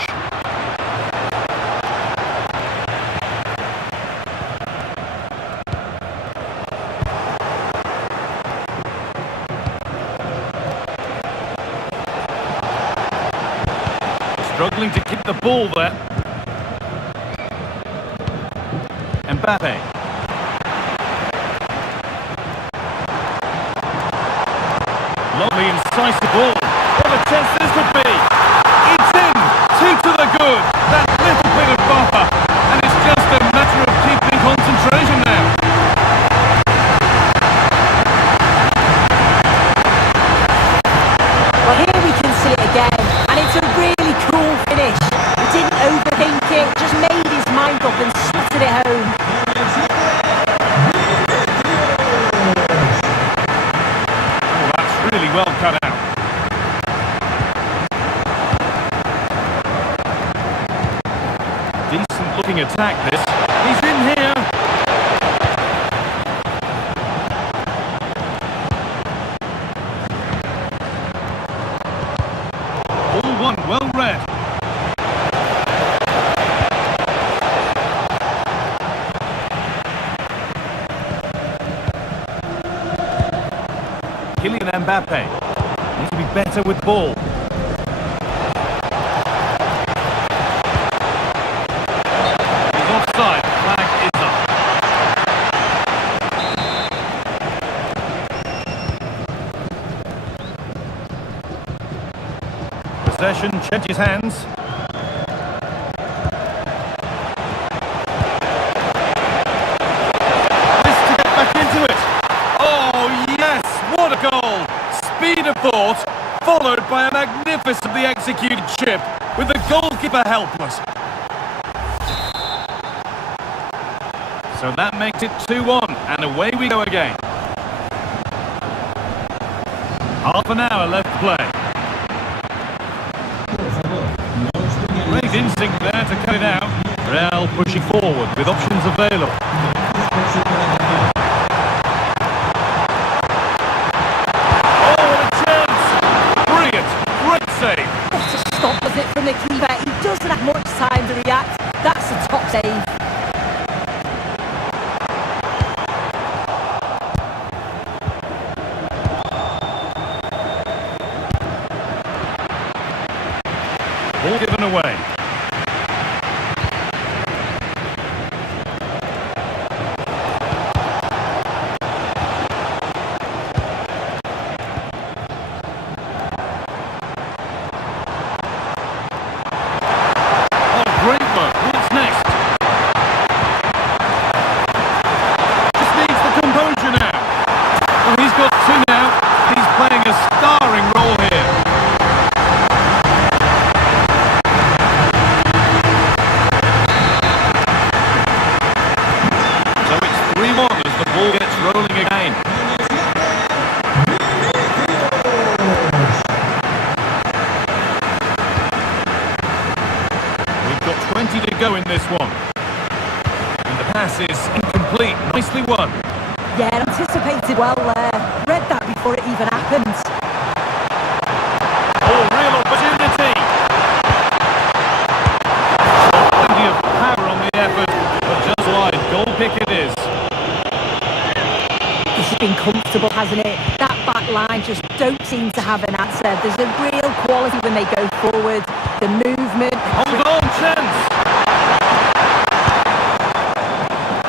Struggling to keep the ball there. Mbappe. Lovely incisive ball. What a chance this could be. It's in. Two to the good. That little bit of buffer. And it's just a matter of keeping concentration now. Well, here we can see it again. And it's a really cool finish. He didn't overthink it. Just made his mind up and slotted it home. Really well cut out. Decent looking attack this. He's in here. All one, well read. Kylian Mbappe needs to be better with ball. He's offside. Flag is up. Possession changes hands. This to get back into it. Oh yes! What a goal! Speed of thought, followed by a magnificently executed chip, with the goalkeeper helpless. So that makes it 2-1, and away we go again. Half an hour left to play. Great instinct there to cut it out. Real pushing forward with options available. From the keeper, he doesn't have much time to react. That's a top save. Ball given away. To go in this one. And the pass is incomplete. Nicely won. Yeah, anticipated well there. Read that before it even happened. Oh, real opportunity. Plenty of power on the effort, but just wide. Goal kick it is. This has been comfortable, hasn't it? That back line just don't seem to have an answer. There's a real quality when they go forward. The movement. Hold on, chance.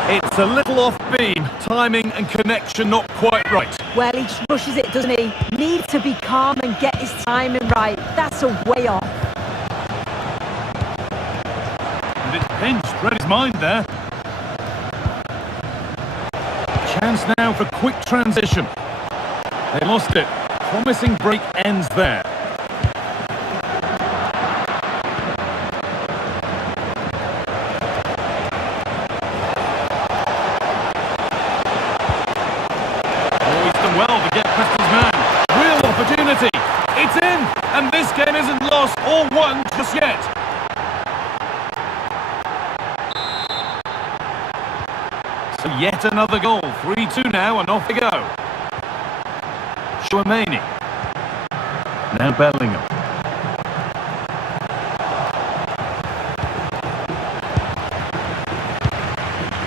It's a little off beam, timing and connection not quite right. Well, he just rushes it, doesn't he? Needs to be calm and get his timing right. That's a way off. And it's pinched, read his mind there. Chance now for quick transition. They lost it. Promising break ends there. It's in, and this game isn't lost or won just yet. So yet another goal. 3-2 now, and off they go. Chouameni. Now Bellingham.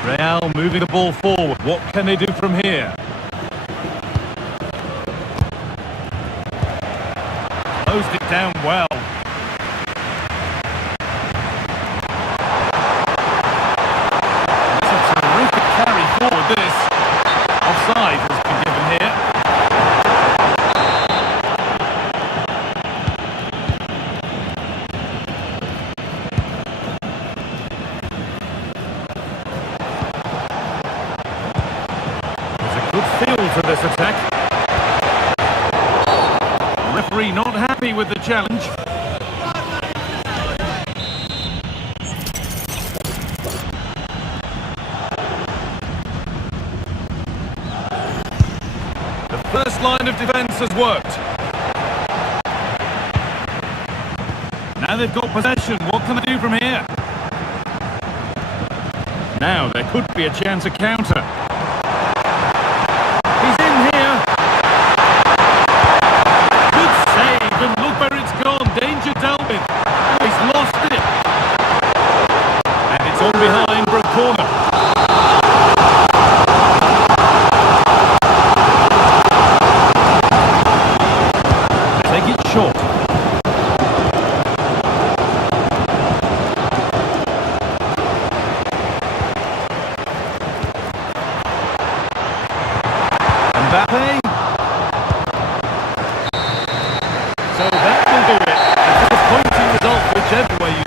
Real moving the ball forward. What can they do from here? Closed it down well. It's a terrific carry forward, this. Offside has been given here. There's a good feel to this attack. Referee not happy with the challenge. The first line of defence has worked. Now they've got possession. What can they do from here? Now there could be a chance of counter. He's in here. And look where it's gone. Danger dealt with. He's lost it. And it's on behind for a corner. Take it short. Mbappe. So that will do it. A disappointing result, whichever way you...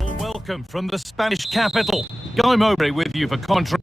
Warm welcome from the Spanish capital. Guy Mowbray with you for commentary.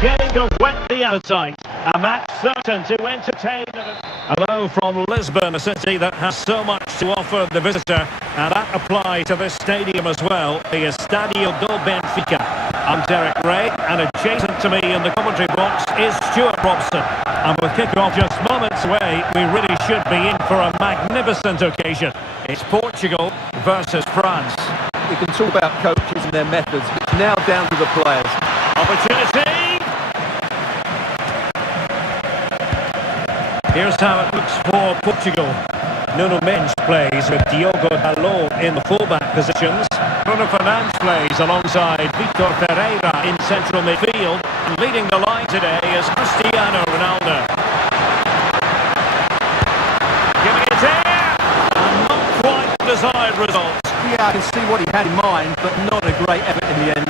Getting to whet the appetite, and that's certain to entertain. Hello from Lisbon, a city that has so much to offer the visitor, and that applies to this stadium as well, the Estadio do Benfica. I'm Derek Ray, and adjacent to me in the commentary box is Stuart Robson. And with kick-off just moments away, we really should be in for a magnificent occasion. It's Portugal versus France. We can talk about coaches in their methods. It's now down to the players. Opportunity! Here's how it looks for Portugal. Nuno Mendes plays with Diogo Dalot in the fullback positions. Bruno Fernandes plays alongside Vitor Pereira in central midfield. And leading the line today is Cristiano Ronaldo. Giving it here! And not quite the desired result. Yeah, I can see what he had in mind, but not a great effort in the end.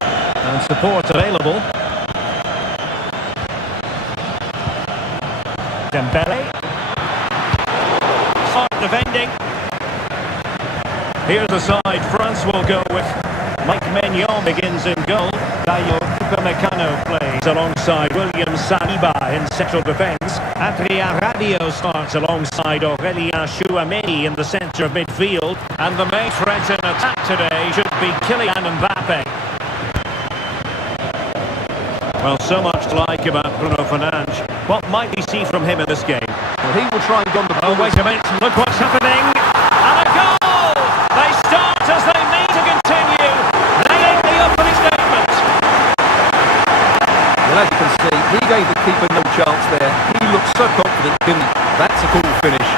And support available. Dembele. Smart defending. Here's the side France will go with. Mike Maignan begins in goal. Dayo Upamecano plays alongside William Saliba in central defence. Adrien Rabiot starts alongside Aurélien Tchouameni in the centre of midfield. And the main threat in attack today should be Kylian Mbappe. Well, so much to like about Bruno Fernandes. What might we see from him in this game? Well, he will try and go on the ball. Oh, wait a minute. Look what's happening. And a goal! They start as they mean to continue. They ain't the opening statement. Well, as you can see, he gave the keeper no chance there. He looked so confident, didn't he? That's a cool finish.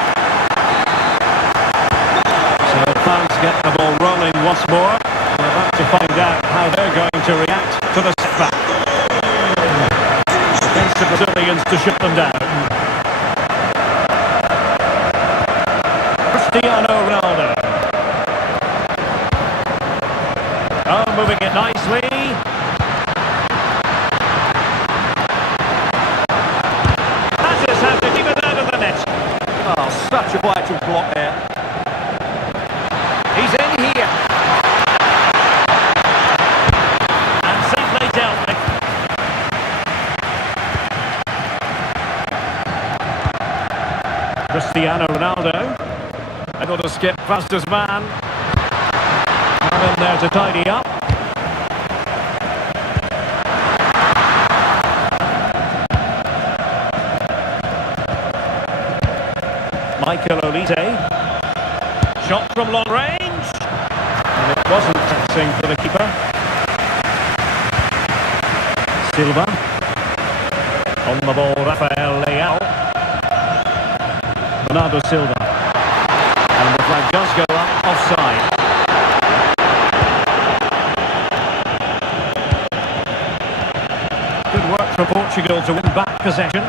So fans get the ball rolling once more. We're about to find out how they're going to react to the setback. Against the Brazilians to shut them down. Cristiano Ronaldo. Oh, moving it nicely. Passes have to keep it out of the net. Oh, such a vital block there. He's in here. And safely dealt with. Cristiano Ronaldo. Able to skip past his man. Not in there to tidy up. Michael Olise. Shot from long range. And it wasn't pressing for the keeper. Silva. On the ball, Rafael Leao. Bernardo Silva. And the flag does go up offside. Good work for Portugal to win back possession.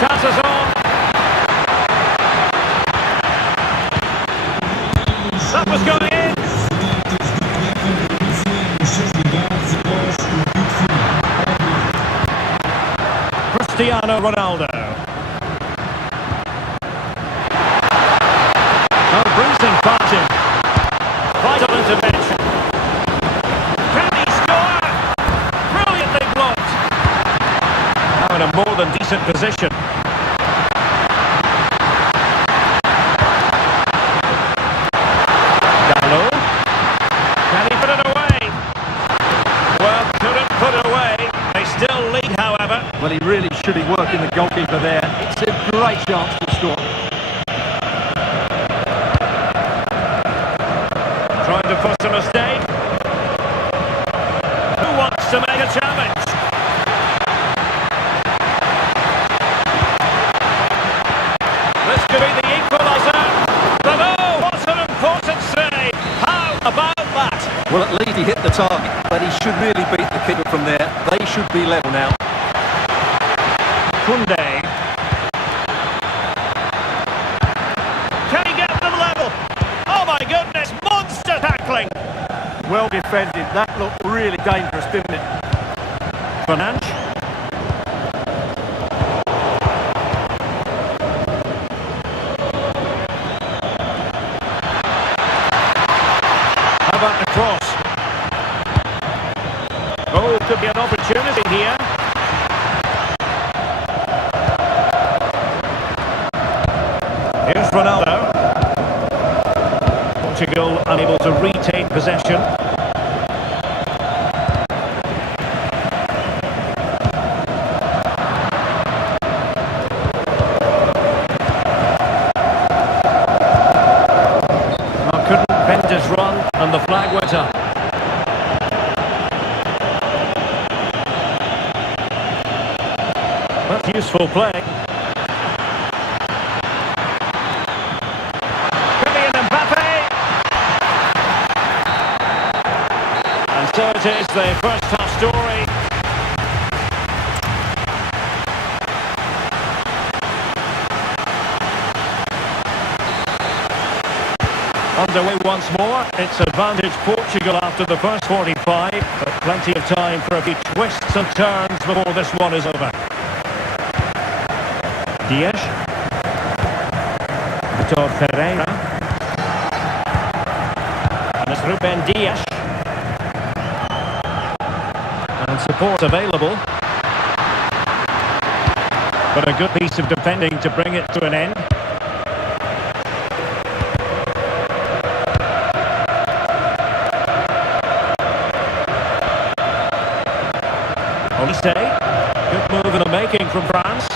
Chances on. That was going in. Cristiano Ronaldo. Oh, bruising passing. Vital intervention. Can he score? Brilliantly blocked. Now in a more than decent position. Dalot. Can he put it away? Well, couldn't put it away. They still lead, however. Well, he really should be working the goalkeeper there. It's a great chance to score. Trying to force a mistake. Who wants to make a challenge? This could be the equaliser. But oh, what an important save. How about that? Well, at least he hit the target, but he should really beat the keeper from there. They should be level now. Koundé. Can he get them level? Oh my goodness, monster tackling. Well defended. That looked really dangerous, didn't it? Fernandes. How about the cross? Oh, could be an opportunity here. Here's Ronaldo. Portugal unable to retain possession. That's useful play. Kylian Mbappe. And so it is, the first half story. Underway once more. It's advantage Portugal after the first 45, but plenty of time for a few twists and turns before this one is over. Dias. Vitor Ferreira. And it's Ruben Dias. And support available. But a good piece of defending to bring it to an end. Olise, good move in the making from France.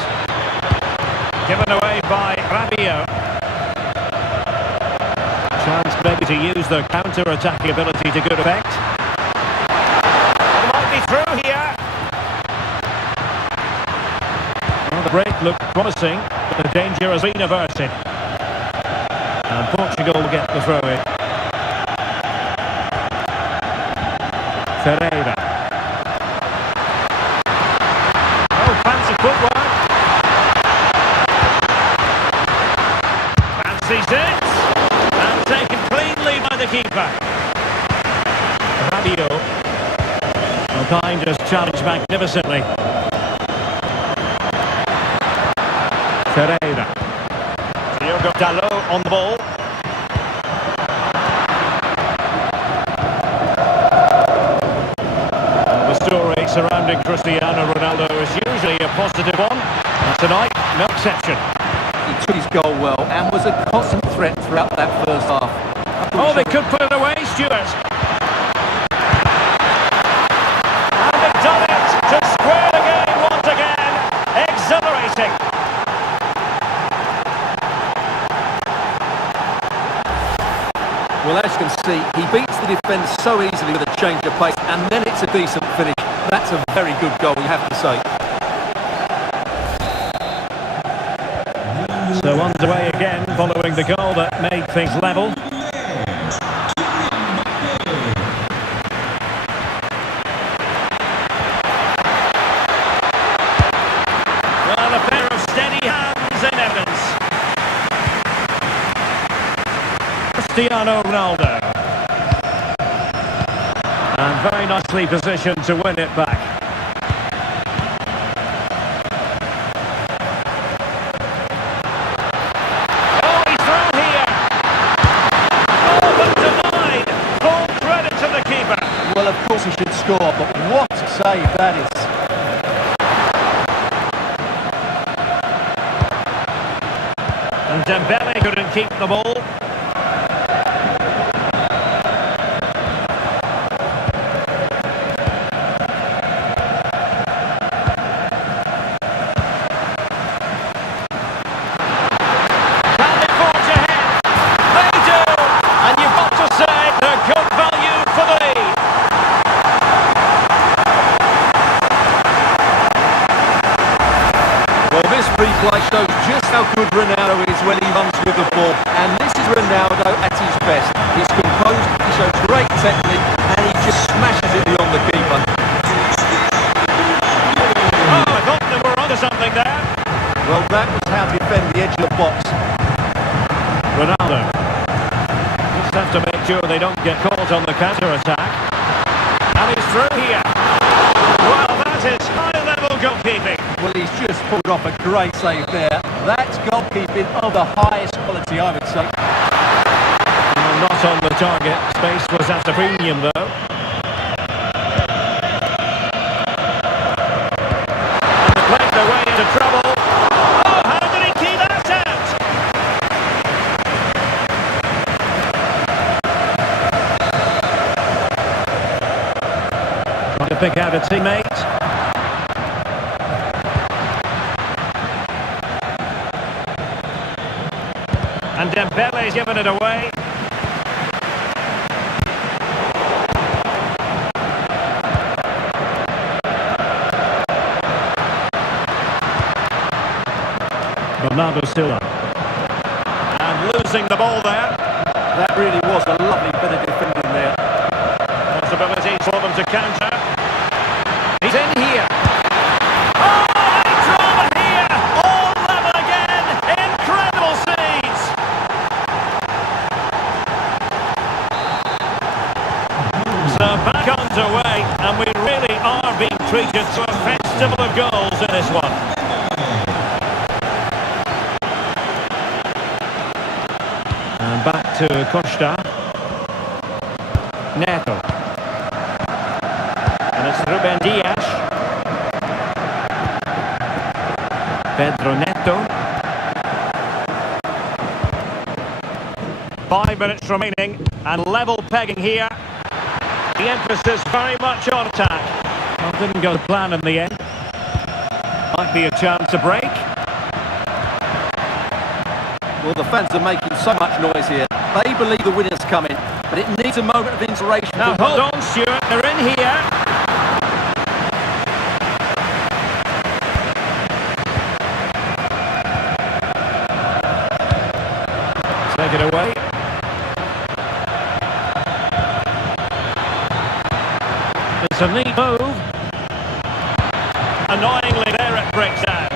Given away by Rabiot. Chance maybe to use their counter-attacking ability to good effect. It might be through here. Well, the break looked promising, but the danger has been averted. And Portugal will get the throw-in. Ferreira. Fancy footwork. Fancies it. And taken cleanly by the keeper. Rabiot. Well, Pine just challenged magnificently. Ferreira. Diogo Dalot on the ball. The story surrounding Cristiano Ronaldo is usually a positive one, and tonight, no exception. He took his goal well and was a constant threat throughout that first half. Oh, they could put it away, Stuart. And they've done it to square the game once again. Exhilarating. Well, as you can see, he beats the defender so easily with a change of pace, and then it's a decent finish. That's a very good goal, you have to say. So underway again, following the goal that made things level. Well, a pair of steady hands in evidence. Cristiano Ronaldo. And very nicely positioned to win it back. Oh, he's through here. Oh, but denied. Full credit to the keeper. Well, of course he should score, but what a save that is. And Dembele couldn't keep the ball. Replay shows just how good Ronaldo is when he runs with the ball, and this is Ronaldo at his best. He's composed, he shows great technique, and he just smashes it beyond the keeper. Oh, I thought they were onto something there. Well, that was how to defend the edge of the box. Ronaldo. Just have to make sure they don't get caught on the counter-attack. And he's through here. Well, that is high-level goalkeeping. Well, he's just pulled off a great save there. That's goalkeeping of the highest quality, I would say. Well, not on the target. Space was at a premium, though. And they played their way into trouble. Oh, how did he keep that out? Trying to pick out a teammate. And Dembele's given it away. Bernardo Silva. And losing the ball there. That really was a lovely bit of defending there. Possibilities for them to counter. He's in here. Oh, and drama here! All level again! Incredible scenes! So back underway, and we really are being treated to a festival of goals in this one. And back to Costa. Neto. And it's Ruben Dias. Pedro Neto. 5 minutes remaining and level pegging here. The emphasis very much on attack. Well, didn't go to plan in the end. Might be a chance to break. Well, the fans are making so much noise here. They believe the winner's coming, but it needs a moment of inspiration. Now hold on, Stuart. They're in here. Take it away. It's a neat move. Annoyingly, there it breaks down.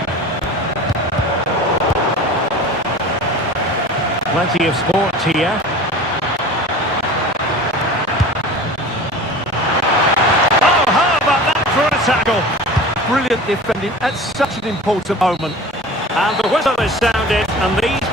Plenty of sport here. Oh, how about that for a tackle? Brilliant defending at such an important moment. And the whistle is sounded, and these...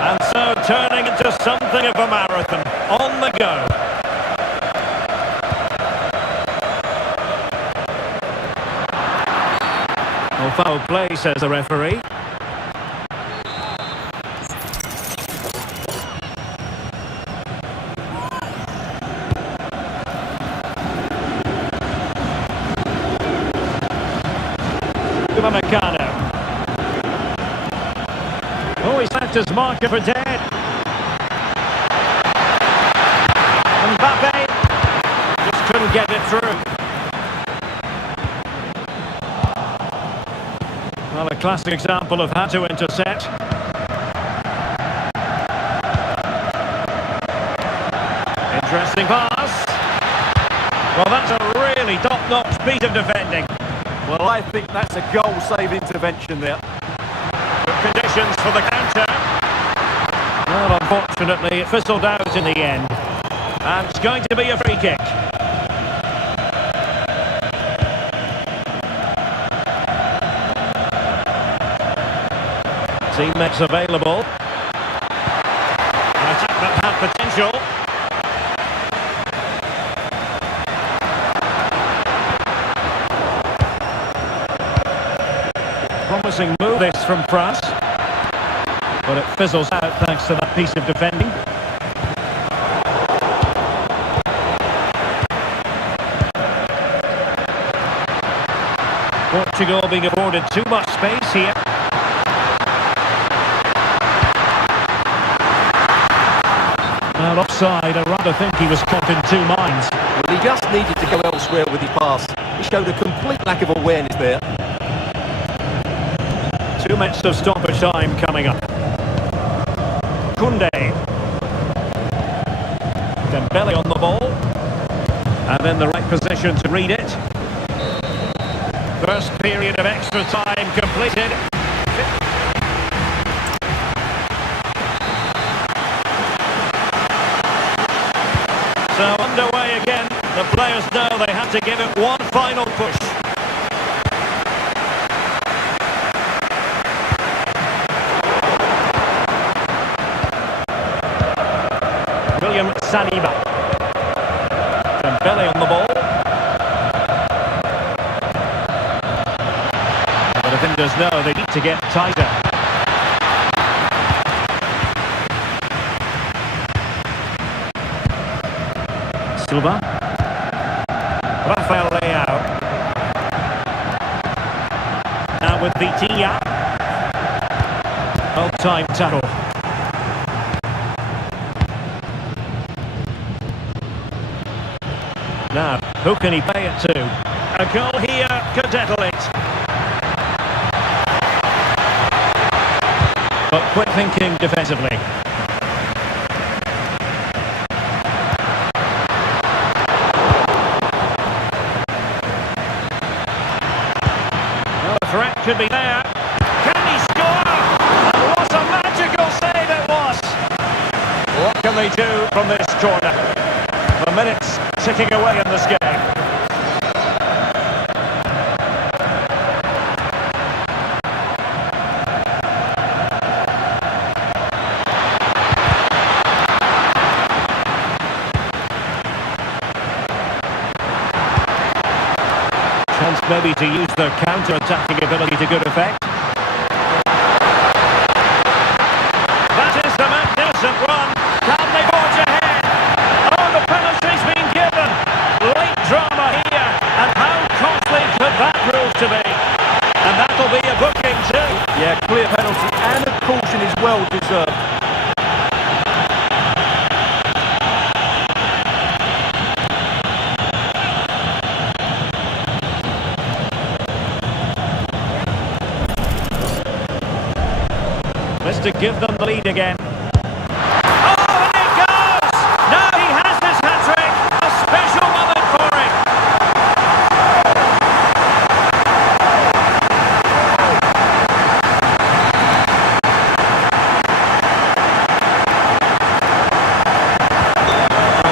And so turning into something of a marathon. On the go. Well, foul play, says the referee. Upamecano. Oh, he's left his marker for dead. Mbappe just couldn't get it through. Well, a classic example of how to intercept. Interesting pass. Well, that's a really top-notch piece of defending. Well, I think that's a goal-save intervention there. Good conditions for the counter. Well, unfortunately, it fizzled out in the end. And it's going to be a free kick. Teammates available. An attack that had potential. Promising move this from France. But it fizzles out thanks to that piece of defending. Portugal being afforded too much space here. Well, offside, I rather think he was caught in two minds. Well, he just needed to go elsewhere with his pass. He showed a complete lack of awareness there. 2 minutes of stoppage time coming up. Koundé. Dembele on the ball. And in the right position to read it. First period of extra time completed. So underway again. The players know they have to give it one final push. William Saliba. Dembele on the ball. The defenders know they need to get tighter. Silva. Rafael Leao. Now with Vitinha. Well-timed tackle. Now, who can he play it to? A goal here could settle it. But quick thinking defensively. Well, the threat could be there. Can he score? And what a magical save it was! What can they do from this corner? The minutes ticking away in this game. Chance maybe to use their counter-attacking ability to good effect. That is the magnificent run. Can they forge ahead? Oh, the penalty's been given. Late drama here. And how costly could that prove to be? And that'll be a booking too. Yeah, clear penalty and a caution is well deserved. To give them the lead again. Oh, and it goes! Now he has his hat-trick! A special moment for him!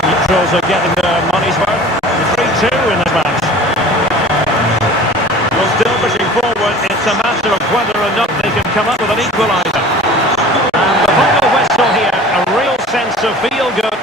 Neutrals are getting their money's worth. 3-2 in this match. Well, still pushing forward. It's a matter of whether or not they can come up with an equaliser. Here, a real sense of feel good.